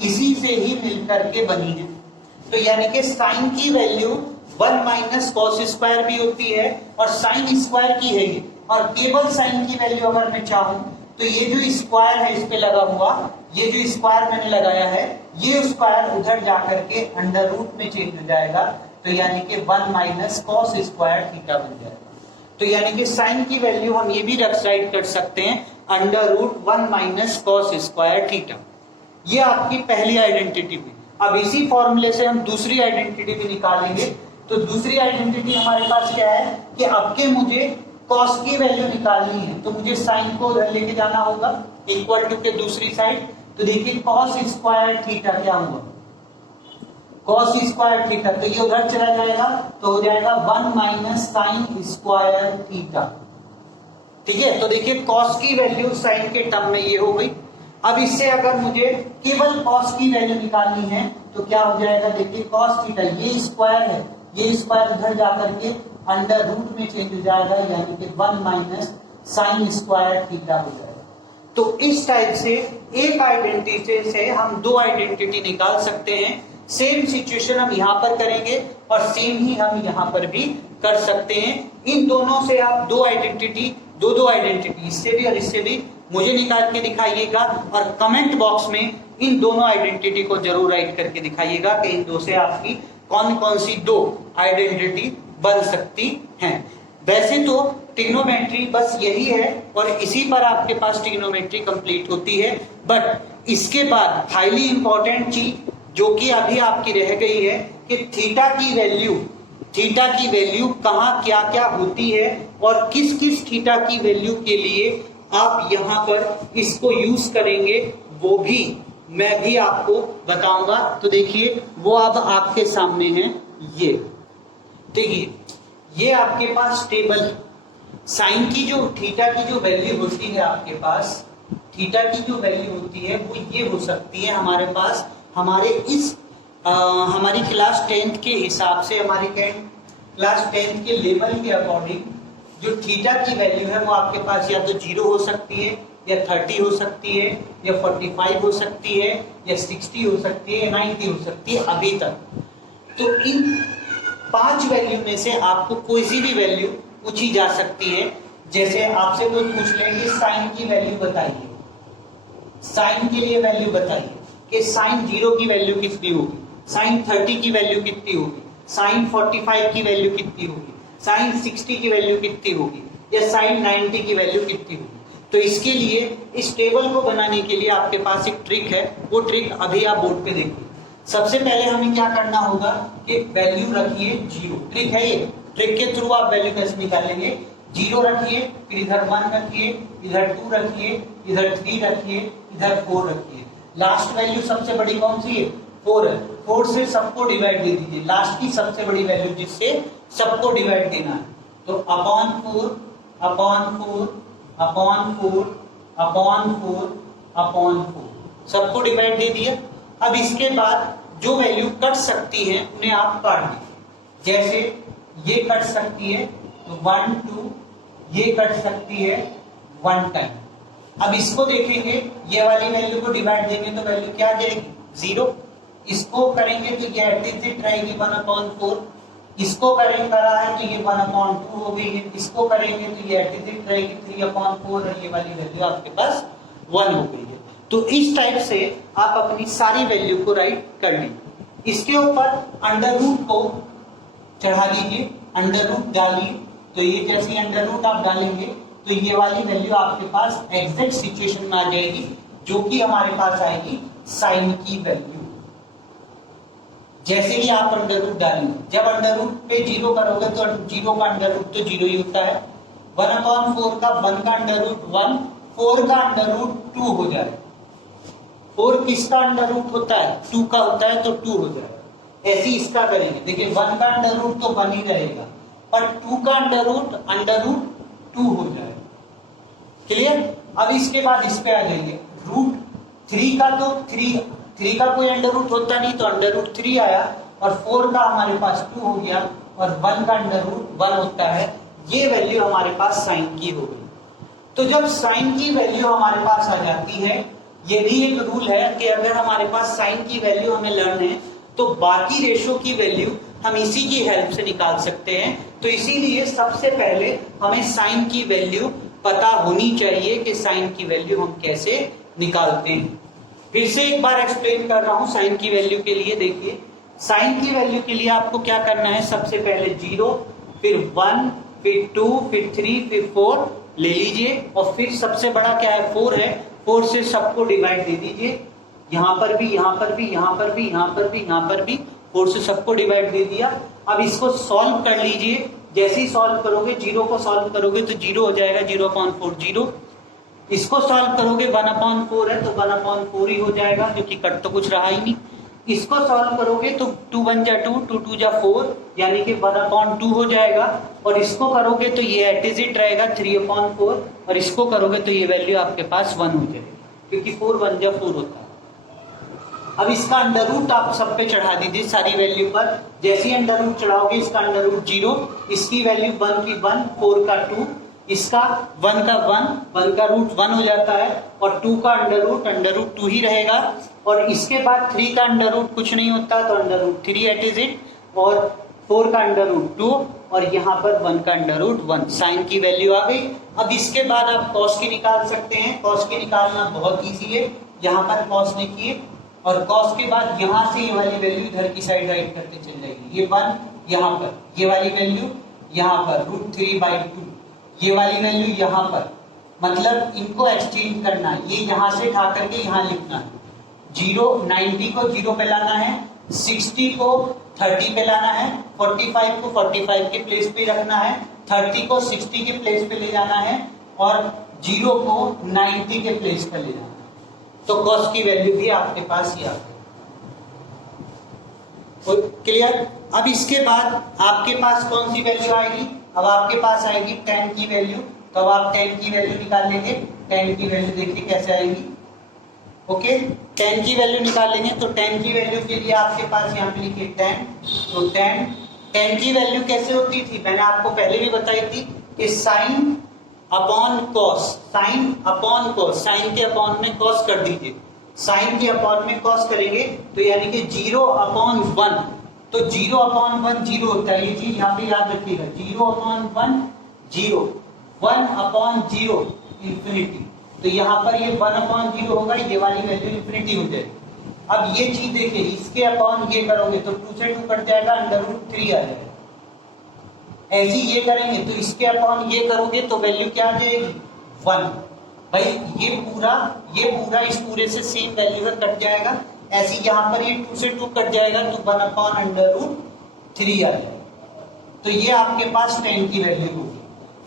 इसी से ही मिलकर के बनी है। तो यानी कि साइन की वैल्यू 1 माइनस कॉस स्क्वायर भी होती है और साइन स्क्वायर की है ये, और केवल साइन की वैल्यू अगर मैं चाहूं तो ये जो स्क्वायर है इस पे लगा हुआ, ये जो स्क्वायर मैंने लगाया है ये स्क्वायर उधर जाकर के अंडर रूट में चेंज हो जाएगा। तो यानी कि 1 माइनस कॉस स्क्वायर थीटा बन जाएगा। तो यानी कि साइन की वैल्यू हम ये भी राइट कर सकते हैं under root 1 minus cos square theta. ये आपकी पहली आइडेंटिटी हुई। अब इसी फॉर्मूले से हम दूसरी आइडेंटिटी भी निकालेंगे। तो दूसरी आइडेंटिटी हमारे पास क्या है कि अब के मुझे कॉस की वैल्यू निकालनी है, तो मुझे साइन को उधर लेके जाना होगा इक्वल टू के दूसरी साइड। तो देखिए कॉस स्क्वायर थीटा क्या हुआ, कॉस स्क्वायर थीटा, तो ये उधर चला जाएगा तो हो जाएगा 1 माइनस साइन स्क्वायर थीटा। ठीक है, तो देखिए कॉस की वैल्यू साइन के टर्म में ये हो गई। अब इससे अगर मुझे केवल कॉस की वैल्यू निकालनी है तो क्या हो जाएगा, देखिए कॉस थीटा, ये स्क्वायर है, ये स्क्वायर उधर जाकर के अंडर रूट में चेंज हो जाएगा, यानी कि 1 माइनस साइन स्क्वायर थीटा हो जाएगा। तो इस टाइप से एक आइडेंटिटी से हम दो आइडेंटिटी निकाल सकते हैं। सेम सिचुएशन हम यहाँ पर करेंगे और सेम ही हम यहाँ पर भी कर सकते हैं। इन दोनों से आप दो आइडेंटिटी, दो आइडेंटिटी, इससे भी और इससे भी मुझे निकाल के दिखाइएगा और कमेंट बॉक्स में इन दोनों आइडेंटिटी को जरूर राइट करके दिखाइएगा कि इन दो से आपकी कौन कौन सी दो आइडेंटिटी बन सकती हैं। वैसे तो ट्रिग्नोमेट्री बस यही है और इसी पर आपके पास ट्रिग्नोमेट्री कंप्लीट होती है, बट इसके बाद हाईली इंपॉर्टेंट चीज जो कि अभी आपकी रह गई है कि थीटा की वैल्यू कहाँ क्या क्या होती है और किस किस थीटा की वैल्यू के लिए आप यहाँ पर इसको यूज करेंगे वो भी मैं भी आपको बताऊंगा। तो देखिए वो अब आपके सामने है, ये देखिए ये आपके पास टेबल साइन की जो थीटा की जो वैल्यू होती है आपके पास, थीटा की जो वैल्यू होती है वो ये हो सकती है हमारे पास हमारे इस हमारी क्लास 10th के हिसाब से, हमारी क्लास 10th के लेवल के अकॉर्डिंग जो थीटा की वैल्यू है वो आपके पास या तो 0 हो सकती है या 30 हो सकती है या 45 हो सकती है या 60 हो सकती है या 90 हो सकती है अभी तक। तो इन 5 वैल्यू में से आपको कोई सी भी वैल्यू पूछी जा सकती है। जैसे आपसे कोई पूछ लेंगे साइन की वैल्यू बताइए, साइन के लिए वैल्यू बताइए कि साइन 0 की वैल्यू कितनी होगी, साइन 30 की वैल्यू कितनी होगी, साइन 45 की वैल्यू कितनी होगी, साइन 60 की वैल्यू कितनी होगी या साइन 90 की वैल्यू कितनी होगी। तो इसके लिए इस टेबल को बनाने के लिए आपके पास एक ट्रिक है, वो ट्रिक अभी आप बोर्ड पे देखिए। सबसे पहले हमें क्या करना होगा कि वैल्यू रखिए 0, ट्रिक है ये, ट्रिक के थ्रू आप वैल्यू कैसे निकालेंगे। 0 रखिए, फिर इधर 1 रखिए, इधर 2 रखिए, इधर 3 रखिए, इधर 4 रखिए। लास्ट वैल्यू सबसे बड़ी कौन सी है, 4 है। 4 से सबको डिवाइड दे दीजिए, लास्ट की सबसे बड़ी वैल्यू जिससे सबको डिवाइड देना है। तो upon 4 upon 4 upon 4 upon 4 upon 4 सबको डिवाइड दे दिया। अब इसके बाद जो वैल्यू कट सकती है उन्हें आप काट दीजिए। जैसे ये कट सकती है तो 1 2, ये कट सकती है 1 टाइम। अब इसको देखेंगे, ये वाली वैल्यू को डिवाइड देंगे तो वैल्यू क्या देगी 0। इसको करेंगे तो ये एट रहेगी 1/4। इसको करेंगे करा है तो ये 1/2 हो गई है। इसको करेंगे तो ये एट रहेगी 3/4 और ये वाली वैल्यू आपके पास 1 हो गई है। तो इस टाइप से आप अपनी सारी वैल्यू को राइट कर लीजिए। इसके ऊपर अंडर रूट को चढ़ा दीजिए, अंडर रूट डालिए। तो ये जैसे अंडर रूट आप डालेंगे तो ये वाली वैल्यू आपके पास एग्जैक्ट सिचुएशन में आ जाएगी, जो कि हमारे पास आएगी साइन की वैल्यू। जैसे ही आप अंडर रूट डालेंगे, जब अंडर रूट पे 0 करोगे तो 0 का अंडर रूट तो 0 ही होता है। 1/4 का 1 का अंडर रूट 1, 4 का अंडर रूट 2 हो जाएगा। 4 किसका अंडर रूट होता है, 2 का होता है तो 2 हो जाएगा। ऐसे इसका करेंगे, देखिए 1 का अंडर रूट तो 1 ही रहेगा, पर 2 का अंडर रूट 2 हो जाएगा। क्लियर। अब इसके बाद इस पे आ जाएंगे, रूट 3 का तो 3 का कोई अंडर रूट होता नहीं तो अंडर रूट 3 आया, और 4 का हमारे पास 2 हो गया, और 1 का अंडर रूट 1 होता है। ये वैल्यू हमारे पास साइन की हो गई। तो जब साइन की वैल्यू हमारे पास आ जाती है, ये भी एक रूल है कि अगर हमारे पास साइन की वैल्यू हमें लर्न है तो बाकी रेशो की वैल्यू हम इसी की हेल्प से निकाल सकते हैं। तो इसीलिए सबसे पहले हमें साइन की वैल्यू पता होनी चाहिए कि साइन की वैल्यू हम कैसे निकालते हैं। फिर से एक बार एक्सप्लेन कर रहा हूं साइन की वैल्यू के लिए। देखिए साइन की वैल्यू के लिए आपको क्या करना है, सबसे पहले 0, फिर 1, फिर 2, फिर 3, फिर 4 ले लीजिए, और फिर सबसे बड़ा क्या है 4 है। 4 से सबको डिवाइड दे दीजिए, यहां पर भी, यहां पर भी, यहां पर भी, यहां पर भी, यहां पर भी 4 से सबको डिवाइड दे दिया। अब इसको सॉल्व कर लीजिए। जैसे ही सॉल्व करोगे, 0 को सॉल्व करोगे तो 0 हो जाएगा, 0/4 0। इसको सॉल्व करोगे 1/4 है तो 1/4 ही हो जाएगा, जो कि कट तो कुछ रहा ही नहीं। इसको सॉल्व करोगे तो 2 1 जा 2, 2 2 जा 4, यानी कि 1/2 हो जाएगा। और इसको करोगे तो ये एट इज इट रहेगा 3/4, और इसको करोगे तो ये वैल्यू आपके पास 1 हो जाएगी, क्योंकि 4 1 जा 4 होता है। अब इसका अंडर रूट आप सब पे चढ़ा दीजिए सारी वैल्यू पर। जैसे ही अंडर रूट चढ़ाओगे, इसका अंडर रूट 0, इसकी वैल्यू 1 की 1, 4 का 2, इसका 1 का 1 का रूट 1 हो जाता है, और 2 का अंडर रूट 2 ही रहेगा। और इसके बाद 3 का अंडर रूट कुछ नहीं होता तो under root 3 eight is it, और 4 का अंडर रूट 2, और यहाँ पर 1 का अंडर रूट 1, साइन की वैल्यू आ गई। अब इसके बाद आप कॉस की निकाल सकते हैं। कॉस की निकालना बहुत इजी है, यहाँ पर कॉस लिखिए और कॉस के बाद यहाँ से ये वाली वैल्यू इधर की साइड राइट करके चल जाएगी। ये 1 यहाँ पर, ये वाली वैल्यू यहाँ पर √3/2, ये वाली वैल्यू यहाँ पर, मतलब इनको एक्सचेंज करना है। ये यहाँ से उठा करके यहाँ लिखना है। 90 को 0 पे लाना है, 60 को 30 पे लाना है, 45 को 45 के प्लेस पे रखना है, 30 को 60 के प्लेस पे ले जाना है और 0 को 90 के प्लेस पे ले जाना है। तो कॉस की वैल्यू भी आपके पास ही आ गई। क्लियर? अब इसके बाद आपके पास कौन सी वैल्यू आएगी? अब आपके पास आएगी tan की वैल्यू। तो अब आप tan की वैल्यू निकाल लेंगे। tan की वैल्यू देखिए कैसे आएगी। ओके, tan की वैल्यू निकाल लेंगे। तो tan की वैल्यू के लिए आपके पास यहाँ पे लिखिए tan। तो tan की वैल्यू कैसे होती थी? मैंने आपको पहले भी बताई थी कि sine upon cos, sine upon cos, sine के अपॉन में कॉस कर दीजिए। साइन के अपॉन में कॉस करेंगे तो यानी कि 0/1। तो 0/1 0 होता है, ये चीज यहाँ पे याद रखिएगा। 0/1 0, 1/0 इंफिनिटी। तो यहाँ पर ये 1/0 होगा, ये वाली वैल्यू इंफिनिटी हो जाएगी। अब ये चीज देखिए, इसके अपॉन ये करोगे तो 2 से 2 कट जाएगा, √3 आ जाएगा। ऐसे ये करेंगे तो इसके अपॉन ये करोगे तो वैल्यू क्या आ जाएगी? 1। भाई ये पूरा इस पूरे से सेम वैल्यू में कट जाएगा। ऐसे यहाँ पर ये 2 से 2 कट जाएगा तो 1/√3 आ जाएगा। तो ये आपके पास tan की वैल्यू होगी।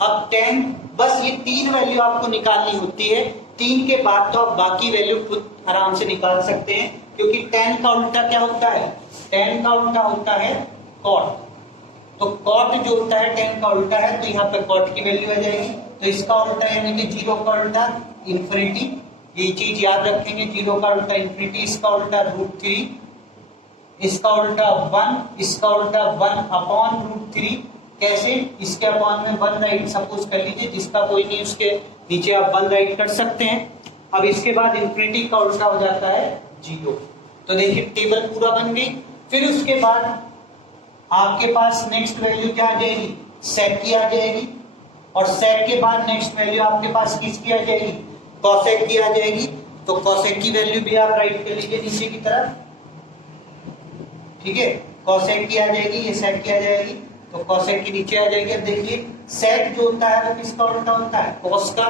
अब tan, बस ये 3 वैल्यू आपको निकालनी होती है। 3 के बाद तो आप बाकी वैल्यू खुद आराम से निकाल सकते हैं, क्योंकि tan का उल्टा क्या होता है? tan का उल्टा होता है cot। तो cot जो होता है tan का उल्टा है, तो यहाँ पे cot की वैल्यू आ जाएगी। तो इसका उल्टा यानी कि 0 का उल्टा इंफिनिटी, ये चीज याद रखेंगे। 0 का उल्टा इंफिनिटी, इसका उल्टा √3, इसका उल्टा 1, इसका उल्टा 1/√3। कैसे? इसके अपॉन में 1 राइट सपोज कर लीजिए, जिसका कोई नहीं उसके नीचे आप 1 राइट कर सकते हैं। अब इसके बाद इंफिनिटी का उल्टा हो जाता है 0। तो देखिए टेबल पूरा बन गई। फिर उसके बाद आपके पास नेक्स्ट वैल्यू क्या आ जाएगी? सेक की आ जाएगी। और सेक के बाद नेक्स्ट वैल्यू आपके पास किसकी आ जाएगी? कॉसेक की आ जाएगी। तो कॉसेक की वैल्यू भी आप राइट कर लीजिए नीचे की तरफ। ठीक है, कॉसेक की आ जाएगी, ये सेक की आ जाएगी, तो कॉसेक की नीचे आ जाएगी। अब देखिए सेक जो होता है वो किसका उल्टा होता है? कॉस का।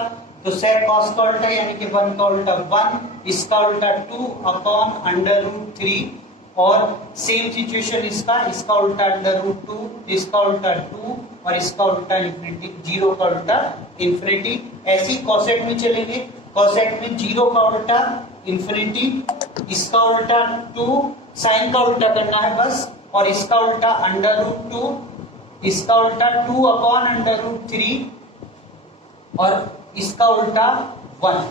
तो सेक कॉस का उल्टा यानी कि 1 का उल्टा 1, इसका उल्टा 2/√3 और सेम सिचुएशन इसका उल्टा √2, इसका उल्टा 2 और इसका उल्टा इंफिनिटी, 0 का उल्टा इंफिनिटी। ऐसी कॉसेक में चलेंगे। कॉसेक में 0 का उल्टा इंफिनिटी, इसका उल्टा 2, साइन का उल्टा करना है बस, और इसका उल्टा √2, इसका उल्टा 2/√3 और इसका उल्टा 1।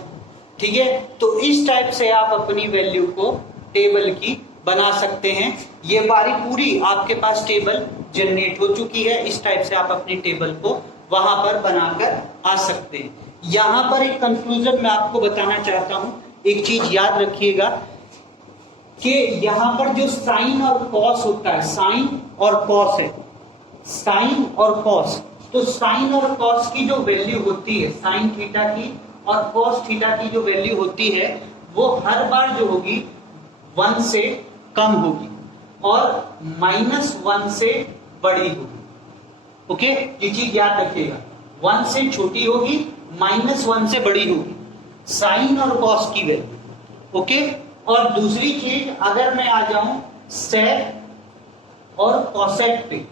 ठीक है, तो इस टाइप से आप अपनी वैल्यू को टेबल की बना सकते हैं। ये बारी पूरी आपके पास टेबल जनरेट हो चुकी है। इस टाइप से आप अपनी टेबल को वहां पर बनाकर आ सकते हैं। यहां पर एक कंक्लूजन मैं आपको बताना चाहता हूं। एक चीज याद रखिएगा कि यहां पर जो साइन और कॉस होता है, साइन और कॉस है, साइन और कॉस। तो साइन और कॉस की जो वैल्यू होती है, साइन थीटा की और कॉस थीटा की जो वैल्यू होती है, वो हर बार जो होगी 1 से कम होगी और -1 से बड़ी होगी। ओके, ये चीज याद रखिएगा। 1 से छोटी होगी, -1 से बड़ी होगी, साइन और कॉस की वैल्यू। ओके, और दूसरी चीज, अगर मैं आ जाऊं सेक और कॉसेक पे,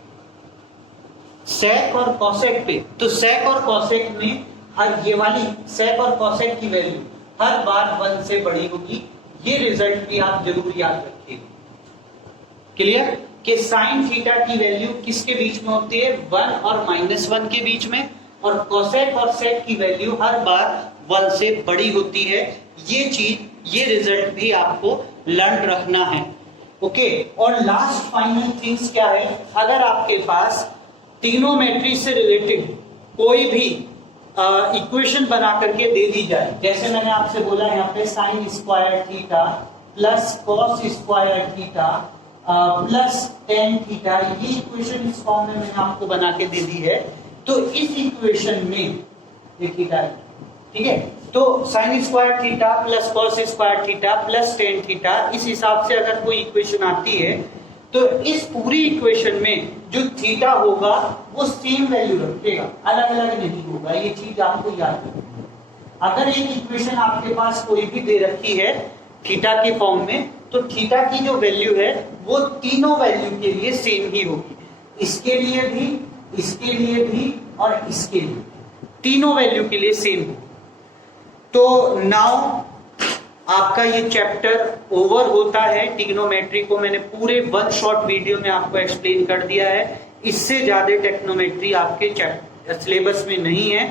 सेक और कॉसेक पे, तो सेक और कॉसेक में हर ये वाली सेक और कॉसेक की वैल्यू हर बार 1 से बड़ी होगी। ये रिजल्ट भी आप जरूर याद रखिएगा। क्लियर? कि साइन थीटा की वैल्यू किसके बीच में होती है? 1 और -1 के बीच में, और कोसेक और सेक की वैल्यू हर बार 1 से बड़ी होती है। ये चीज, ये रिजल्ट भी आपको लर्न रखना है। ओके, और लास्ट फाइनल थिंग्स क्या है? अगर आपके पास ट्रिग्नोमेट्री से रिलेटेड कोई भी इक्वेशन बना करके दे दी जाए, जैसे मैंने आपसे बोला यहाँ पे sign square theta plus cos square theta plus tan theta, ये इक्वेशन इस फॉर्म में मैंने आपको बना के दे दी है। तो इस इक्वेशन में ये थीटा है, ठीक है, तो sine square theta plus cos square theta plus tan theta, इस हिसाब से अगर कोई इक्वेशन आती है तो इस पूरी इक्वेशन में जो थीटा होगा वो सेम वैल्यू रखेगा, अलग अलग नहीं होगा। ये चीज आपको याद रखनी है। अगर एक इक्वेशन आपके पास कोई भी दे रखी है थीटा के फॉर्म में, तो थीटा की जो वैल्यू है वो तीनों वैल्यू के लिए सेम ही होगी, इसके लिए भी, इसके लिए भी और इसके लिए, तीनों वैल्यू के लिए सेम होगी। तो नाउ आपका ये चैप्टर ओवर होता है। ट्रिग्नोमेट्री को मैंने पूरे वन शॉट वीडियो में आपको एक्सप्लेन कर दिया है। इससे ज्यादा टेक्नोमेट्री आपके सिलेबस में नहीं है।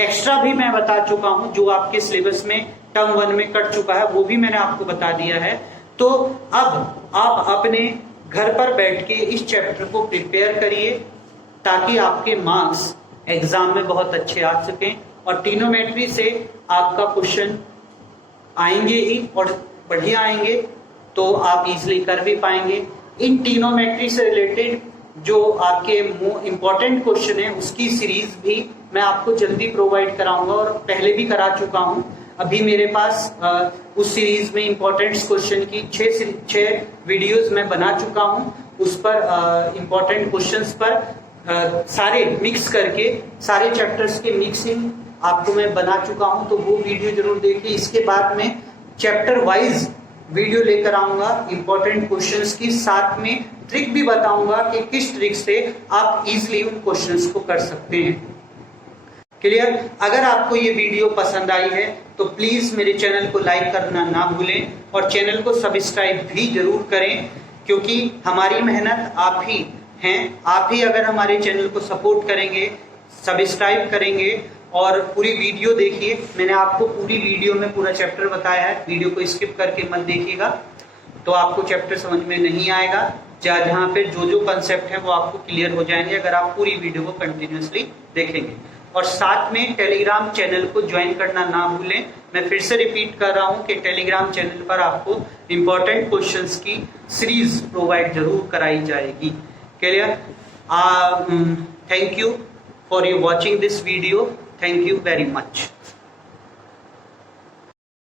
एक्स्ट्रा भी मैं बता चुका हूं, जो आपके सिलेबस में टर्म 1 में कट चुका है वो भी मैंने आपको बता दिया है। तो अब आप अपने घर पर बैठ के इस चैप्टर को प्रिपेयर करिए ताकि आपके मार्क्स एग्जाम में बहुत अच्छे आ सकें, और ट्रिग्नोमेट्री से आपका क्वेश्चन आएंगे ही और बढ़िया आएंगे, तो आप इजीली कर भी पाएंगे। इन ट्रिग्नोमेट्री से रिलेटेड जो आपके इंपॉर्टेंट क्वेश्चन है उसकी सीरीज भी मैं आपको जल्दी प्रोवाइड कराऊंगा, और पहले भी करा चुका हूं। अभी मेरे पास उस सीरीज में इंपॉर्टेंट क्वेश्चन की 6 वीडियोस मैं बना चुका हूं। उस पर इंपॉर्टेंट क्वेश्चंस पर सारे मिक्स करके, सारे चैप्टर्स के मिक्सिंग आपको मैं बना चुका हूं, तो वो वीडियो जरूर देखिए। इसके बाद में चैप्टर वाइज वीडियो लेकर आऊंगा इंपॉर्टेंट क्वेश्चंस की, साथ में ट्रिक भी बताऊंगा कि किस ट्रिक से आप इजीली उन क्वेश्चंस को कर सकते हैं। क्लियर? अगर आपको ये वीडियो पसंद आई है तो प्लीज मेरे चैनल को लाइक करना ना भूलें, और चैनल को सब्सक्राइब भी जरूर करें, क्योंकि हमारी मेहनत आप ही हैं। आप ही अगर हमारे चैनल को सपोर्ट करेंगे, सब्सक्राइब करेंगे और पूरी वीडियो देखिए। मैंने आपको पूरी वीडियो में पूरा चैप्टर बताया है, वीडियो को स्किप करके मत देखिएगा, तो आपको चैप्टर समझ में नहीं आएगा। जहाँ पे जो कंसेप्ट है वो आपको क्लियर हो जाएंगे अगर आप पूरी वीडियो को कंटिन्यूअसली देखेंगे। और साथ में टेलीग्राम चैनल को ज्वाइन करना ना भूलें। मैं फिर से रिपीट कर रहा हूँ कि टेलीग्राम चैनल पर आपको इंपॉर्टेंट क्वेश्चंस की सीरीज प्रोवाइड जरूर कराई जाएगी। Clear? Thank you for you watching this video. Thank you very much.